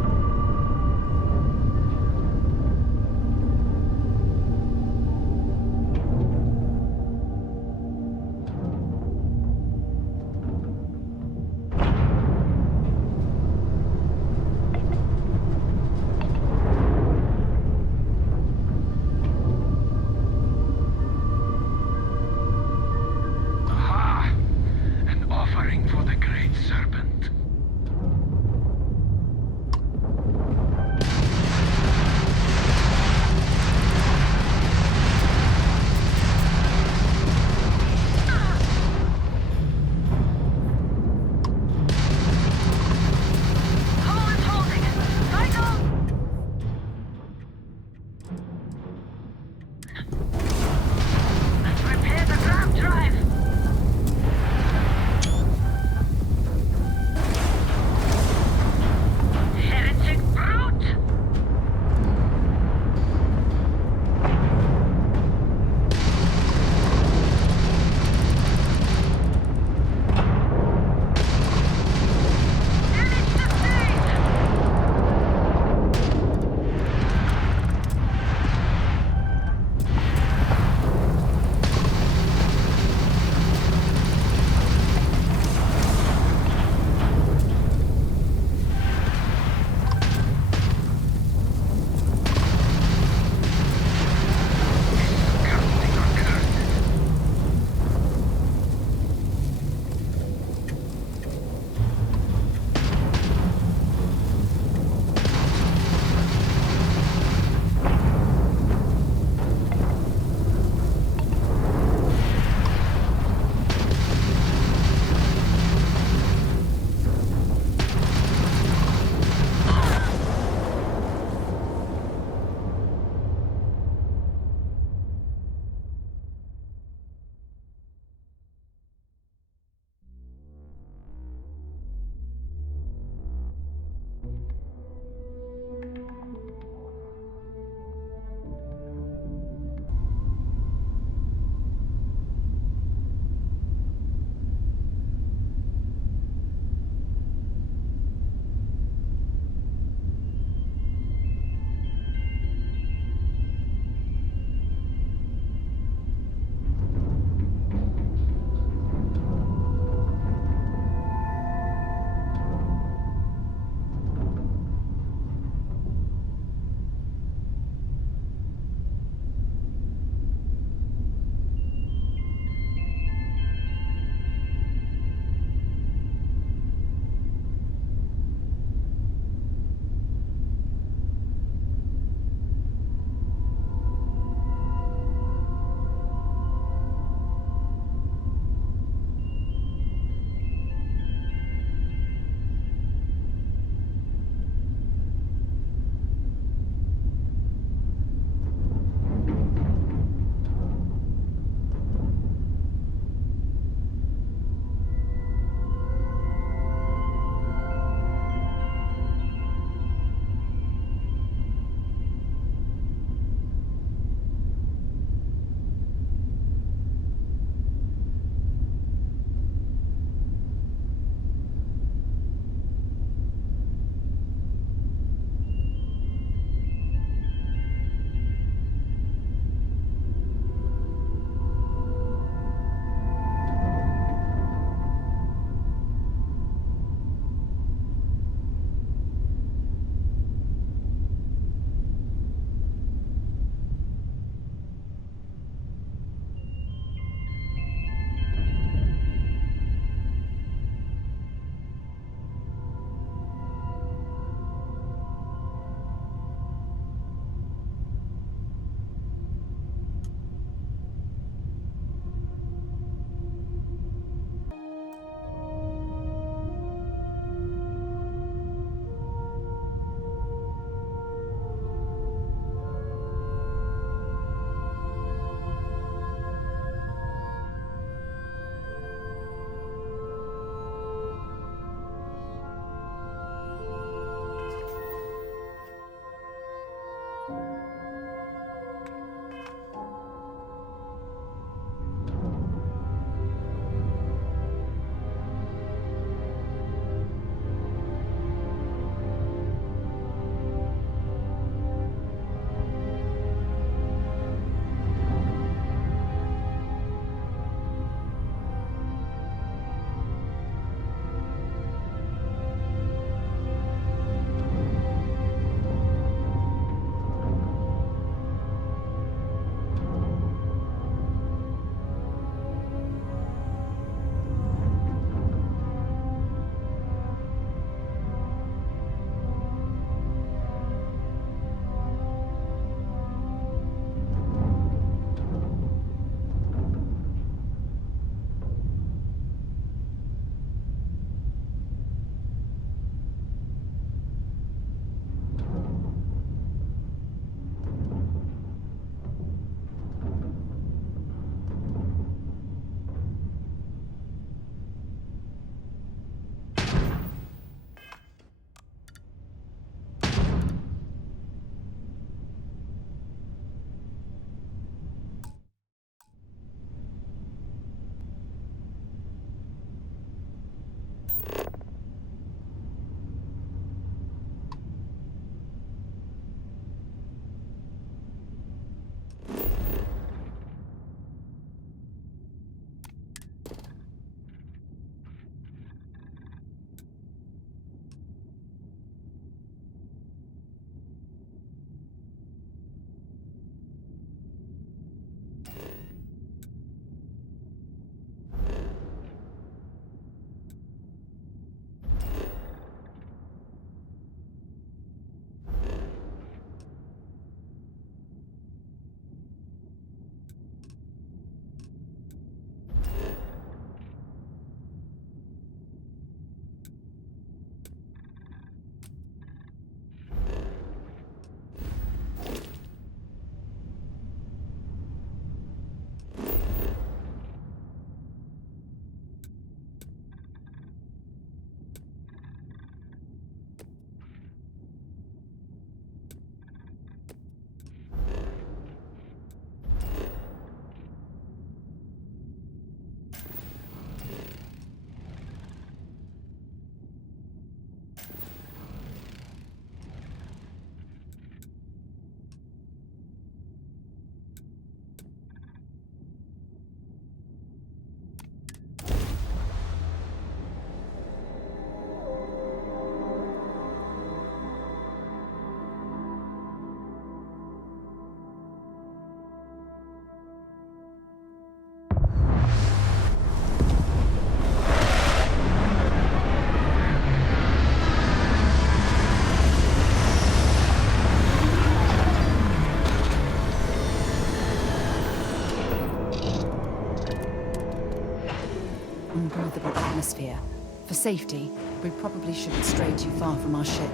safety, we probably shouldn't stray too far from our ship.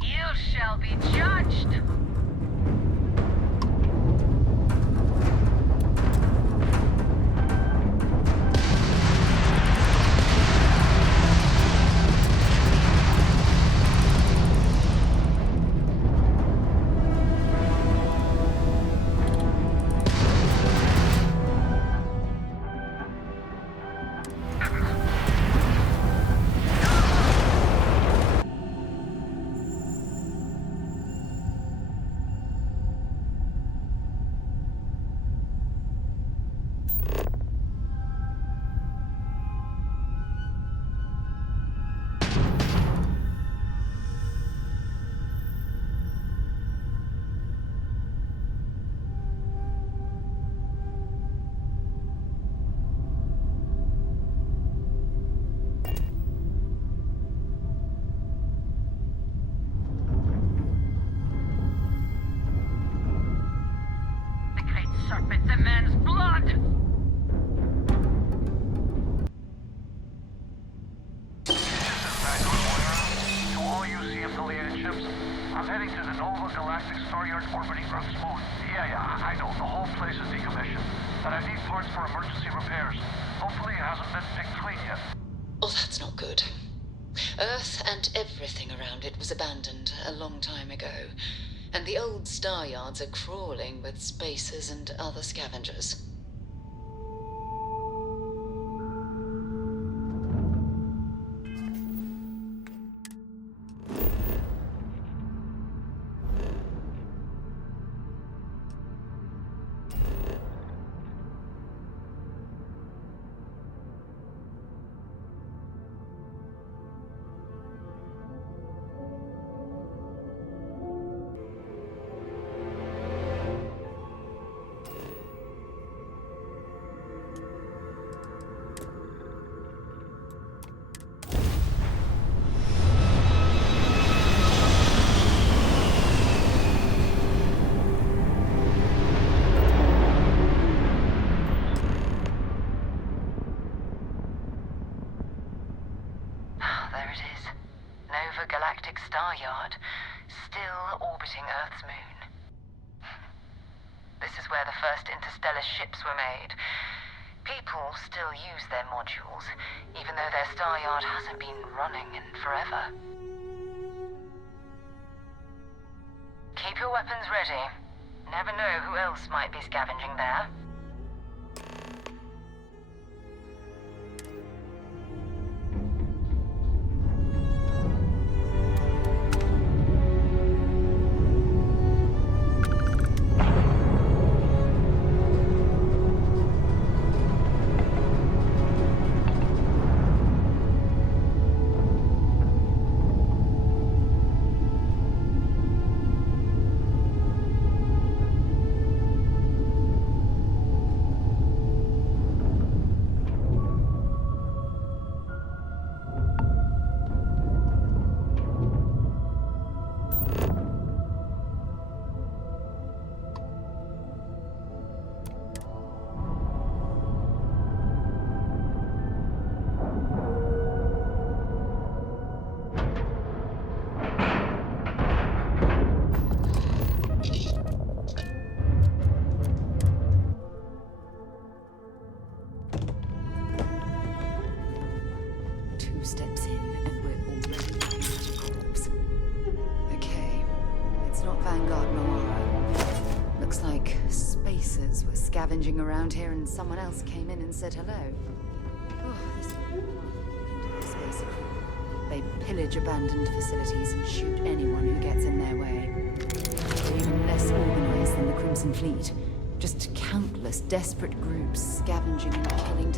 You shall be judged. Serpent demands blood! This is Backroom Moira. To all UC-affiliated ships, I'm heading to the Nova Galactic Star Yard orbiting Earth's moon. Yeah, I know, the whole place is decommissioned. But I need parts for emergency repairs. Hopefully it hasn't been picked clean yet. Oh, that's not good. Earth and everything around it was abandoned a long time ago. And the old star yards are crawling with spacers and other scavengers. There it is. Nova Galactic Star Yard, still orbiting Earth's moon. This is where the first interstellar ships were made. People still use their modules, even though their star yard hasn't been running in forever. Keep your weapons ready. Never know who else might be scavenging there. steps in, and we're already looking at a corpse. Okay, it's not Vanguard Moara. Looks like spacers were scavenging around here and someone else came in and said hello. Oh, this basically. They pillage abandoned facilities and shoot anyone who gets in their way. They're even less organized than the Crimson Fleet. Just countless desperate groups scavenging and killing.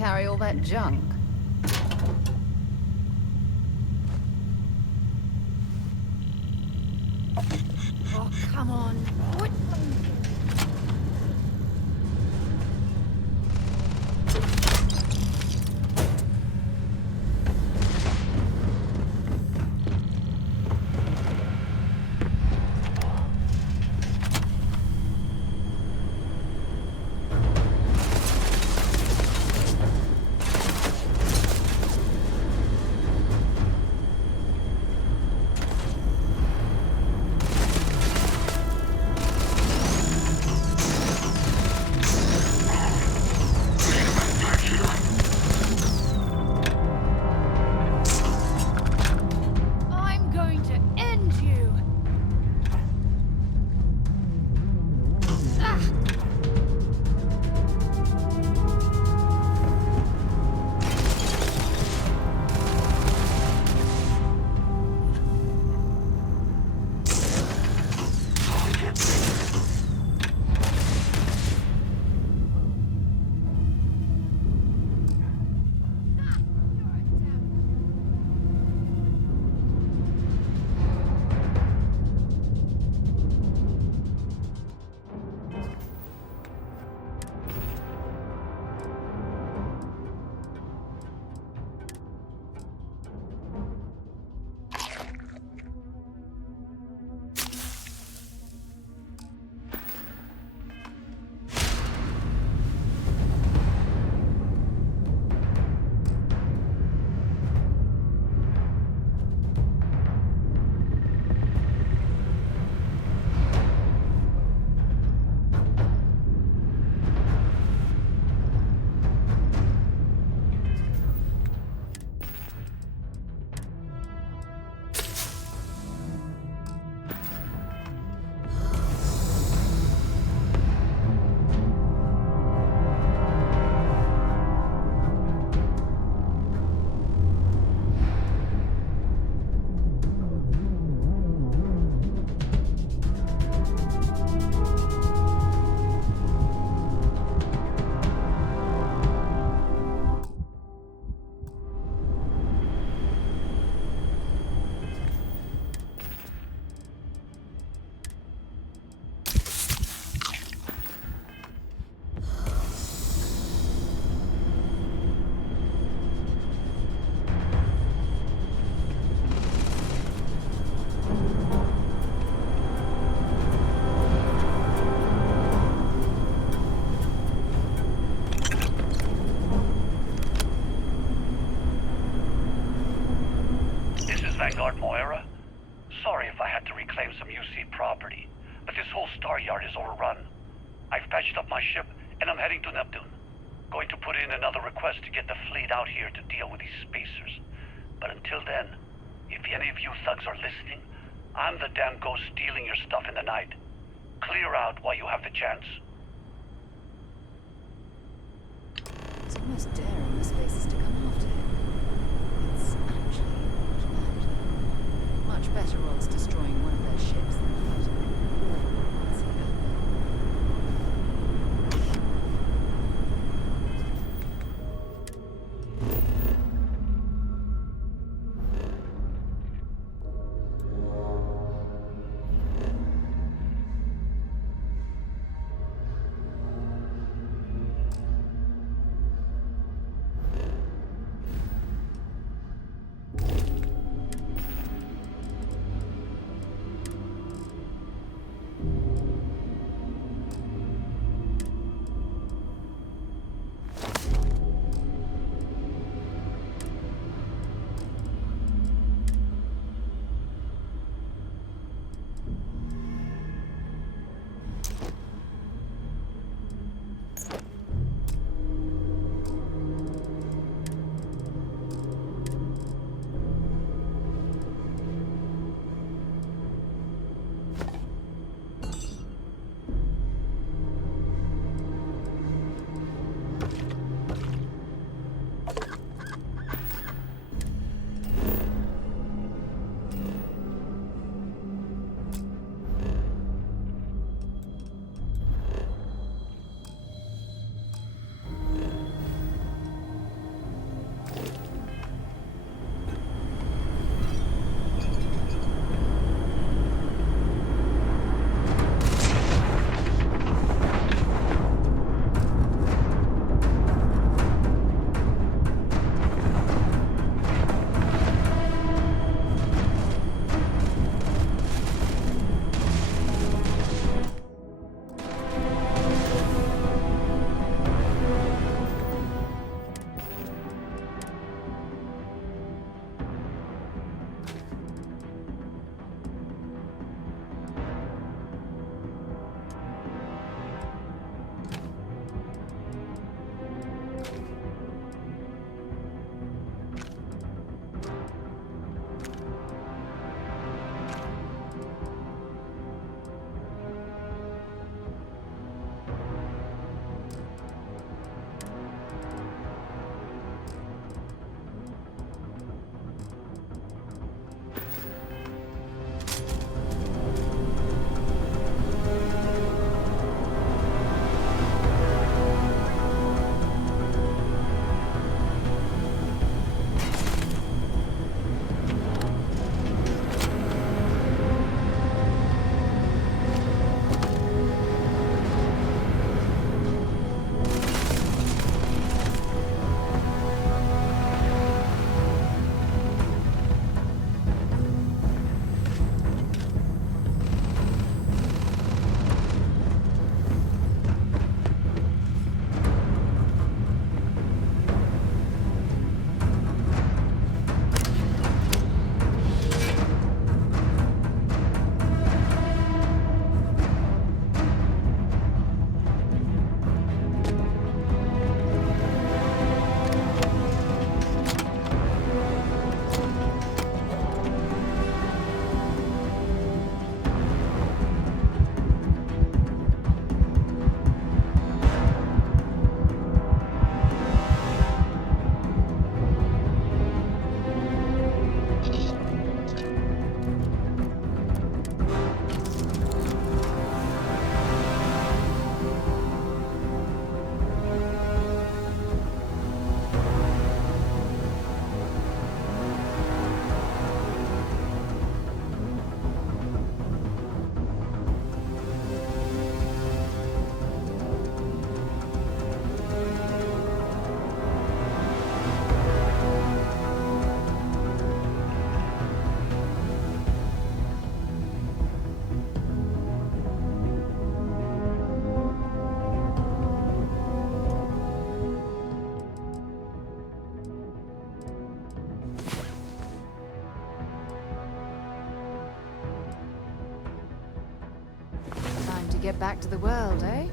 carry all that junk. Oh, come on. What? I'm going to end you. Ah! Vanguard Moira? Sorry if I had to reclaim some UC property, but this whole star yard is overrun. I've patched up my ship, and I'm heading to Neptune. Going to put in another request to get the fleet out here to deal with these spacers. But until then, if any of you thugs are listening, I'm the damn ghost stealing your stuff in the night. Clear out while you have the chance. It's almost daring the spacers to come after him. It's actually not bad. Much better odds destroying one of their ships than fighting them. Let's see how to get back to the world, eh?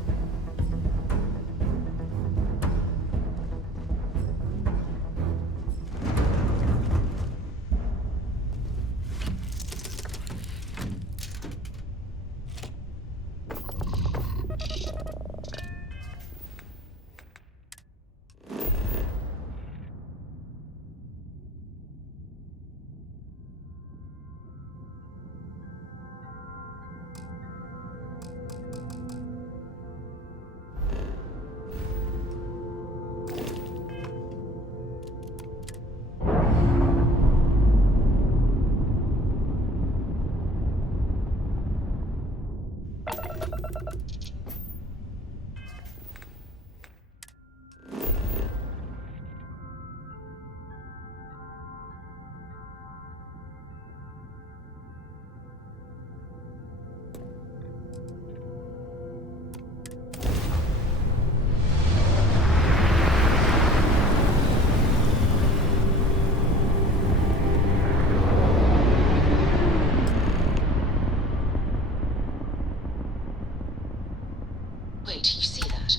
Wait, you see that?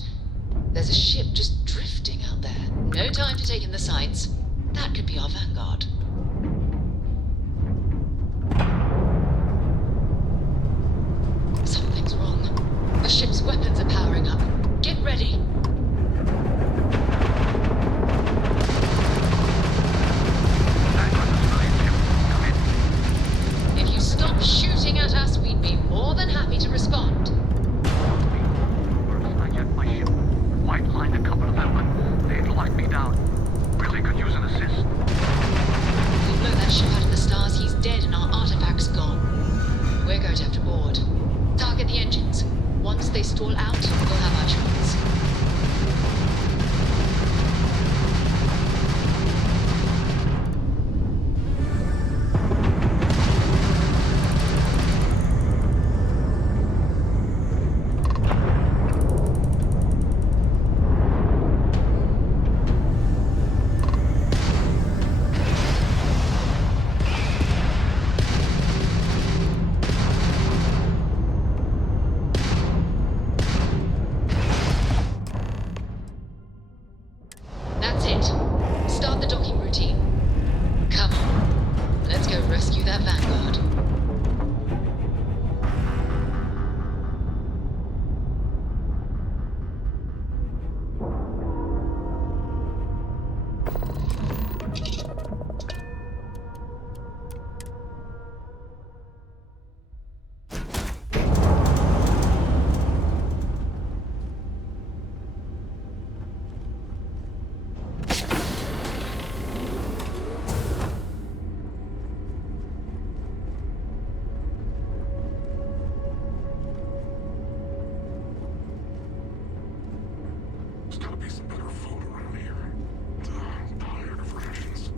There's a ship just drifting out there. No time to take in the sights. That could be our vanguard. Something's wrong. The ship's weapons are powering up. Get ready. If you stop shooting at us, we'd be more than happy to respond. Might line a couple of them, but they'd lock me down. Really could use an assist. If we blow that ship out of the stars, he's dead and our artifact's gone. We're going to have to board. Target the engines. Once they stall out, we'll have our chance. That's it. Start the docking routine. Come on. Let's go rescue that vanguard. There's gotta be some better food around here. I'm tired of rations.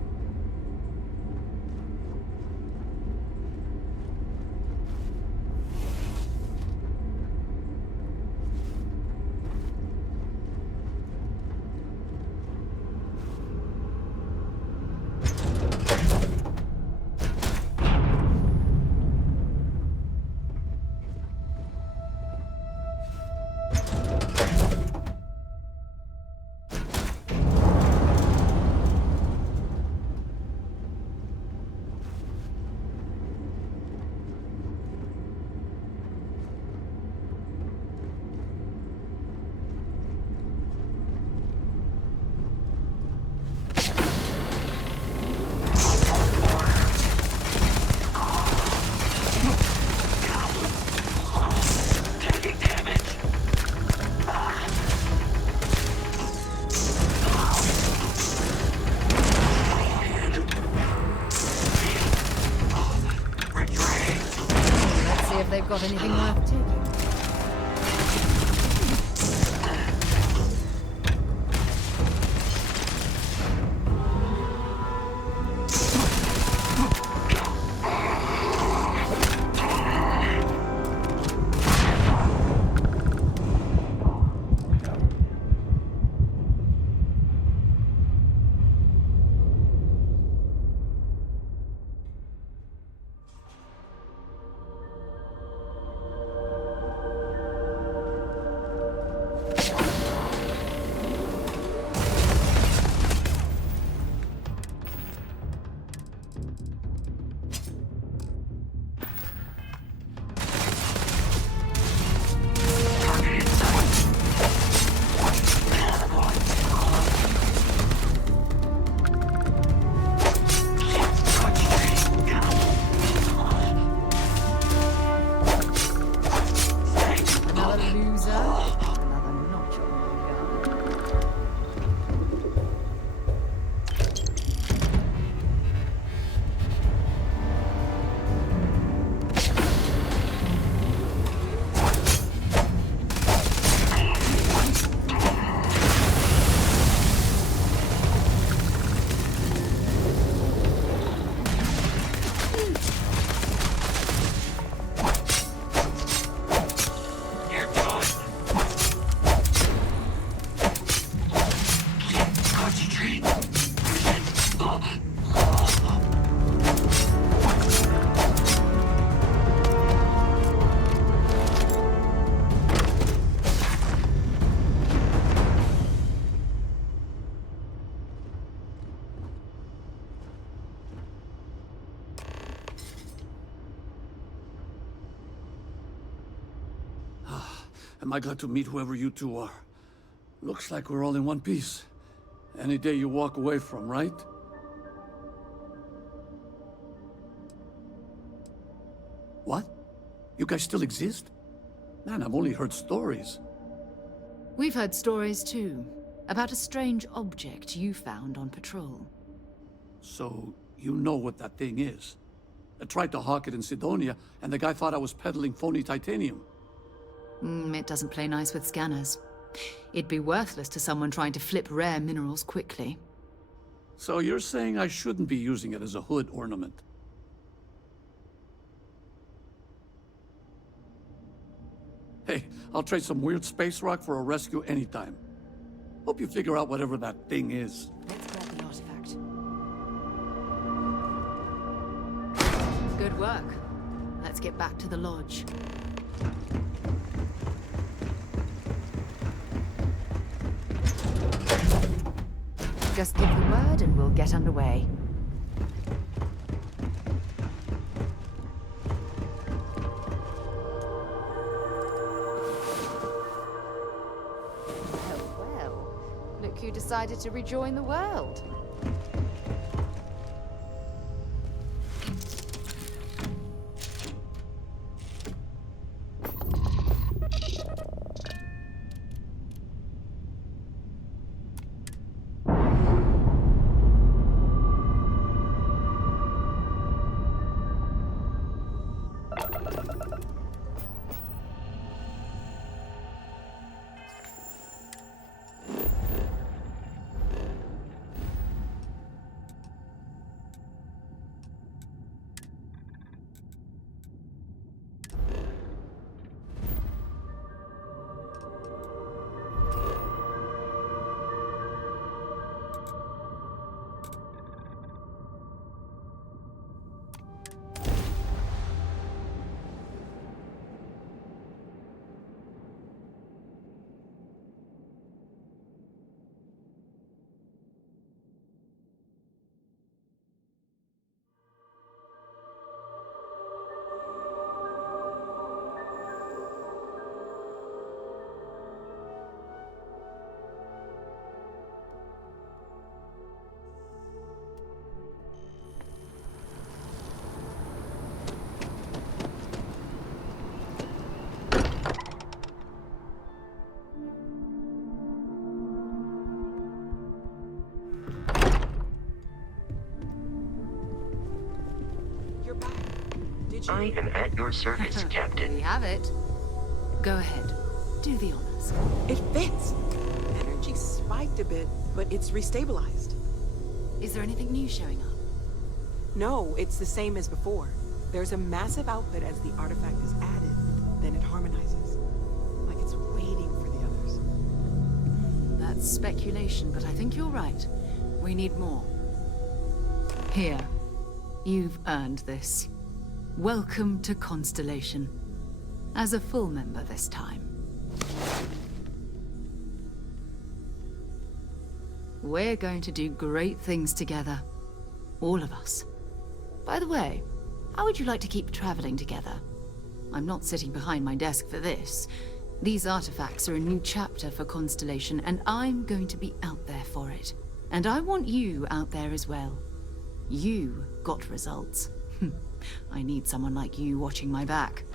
They've got anything worth taking. Am I glad to meet whoever you two are. Looks like we're all in one piece. Any day you walk away from, right? What? You guys still exist? Man, I've only heard stories. We've heard stories too, about a strange object you found on patrol. So, you know what that thing is? I tried to hawk it in Sidonia, and the guy thought I was peddling phony titanium. It doesn't play nice with scanners. It'd be worthless to someone trying to flip rare minerals quickly. So you're saying I shouldn't be using it as a hood ornament? Hey, I'll trade some weird space rock for a rescue anytime. Hope you figure out whatever that thing is. Let's grab the artifact. Good work. Let's get back to the lodge. Just give the word and we'll get underway. Well, look who decided to rejoin the world. I am at your service, Captain. We have it. Go ahead. Do the honors. It fits. Energy spiked a bit, but it's restabilized. Is there anything new showing up? No, it's the same as before. There's a massive output as the artifact is added, then it harmonizes. Like it's waiting for the others. That's speculation, but I think you're right. We need more. Here. You've earned this. Welcome to Constellation. As a full member this time. We're going to do great things together. All of us. By the way, how would you like to keep traveling together? I'm not sitting behind my desk for this. These artifacts are a new chapter for Constellation, and I'm going to be out there for it. And I want you out there as well. You got results. I need someone like you watching my back.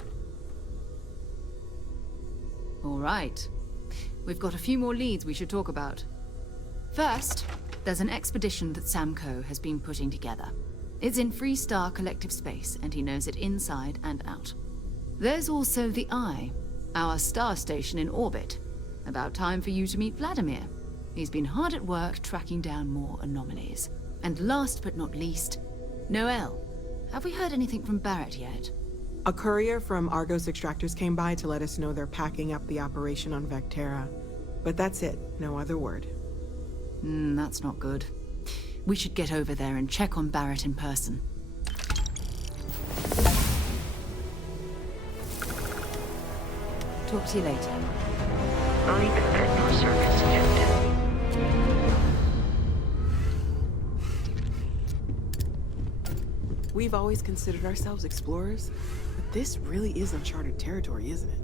All right. We've got a few more leads we should talk about. First, there's an expedition that Samco has been putting together. It's in Freestar Collective Space, and he knows it inside and out. There's also the Eye, our star station in orbit. About time for you to meet Vladimir. He's been hard at work tracking down more anomalies. And last but not least, Noel. Have we heard anything from Barrett yet? A courier from Argos Extractors came by to let us know they're packing up the operation on Vectera. But that's it, no other word. That's not good. We should get over there and check on Barrett in person. Talk to you later. I am at your service, Captain. We've always considered ourselves explorers, but this really is uncharted territory, isn't it?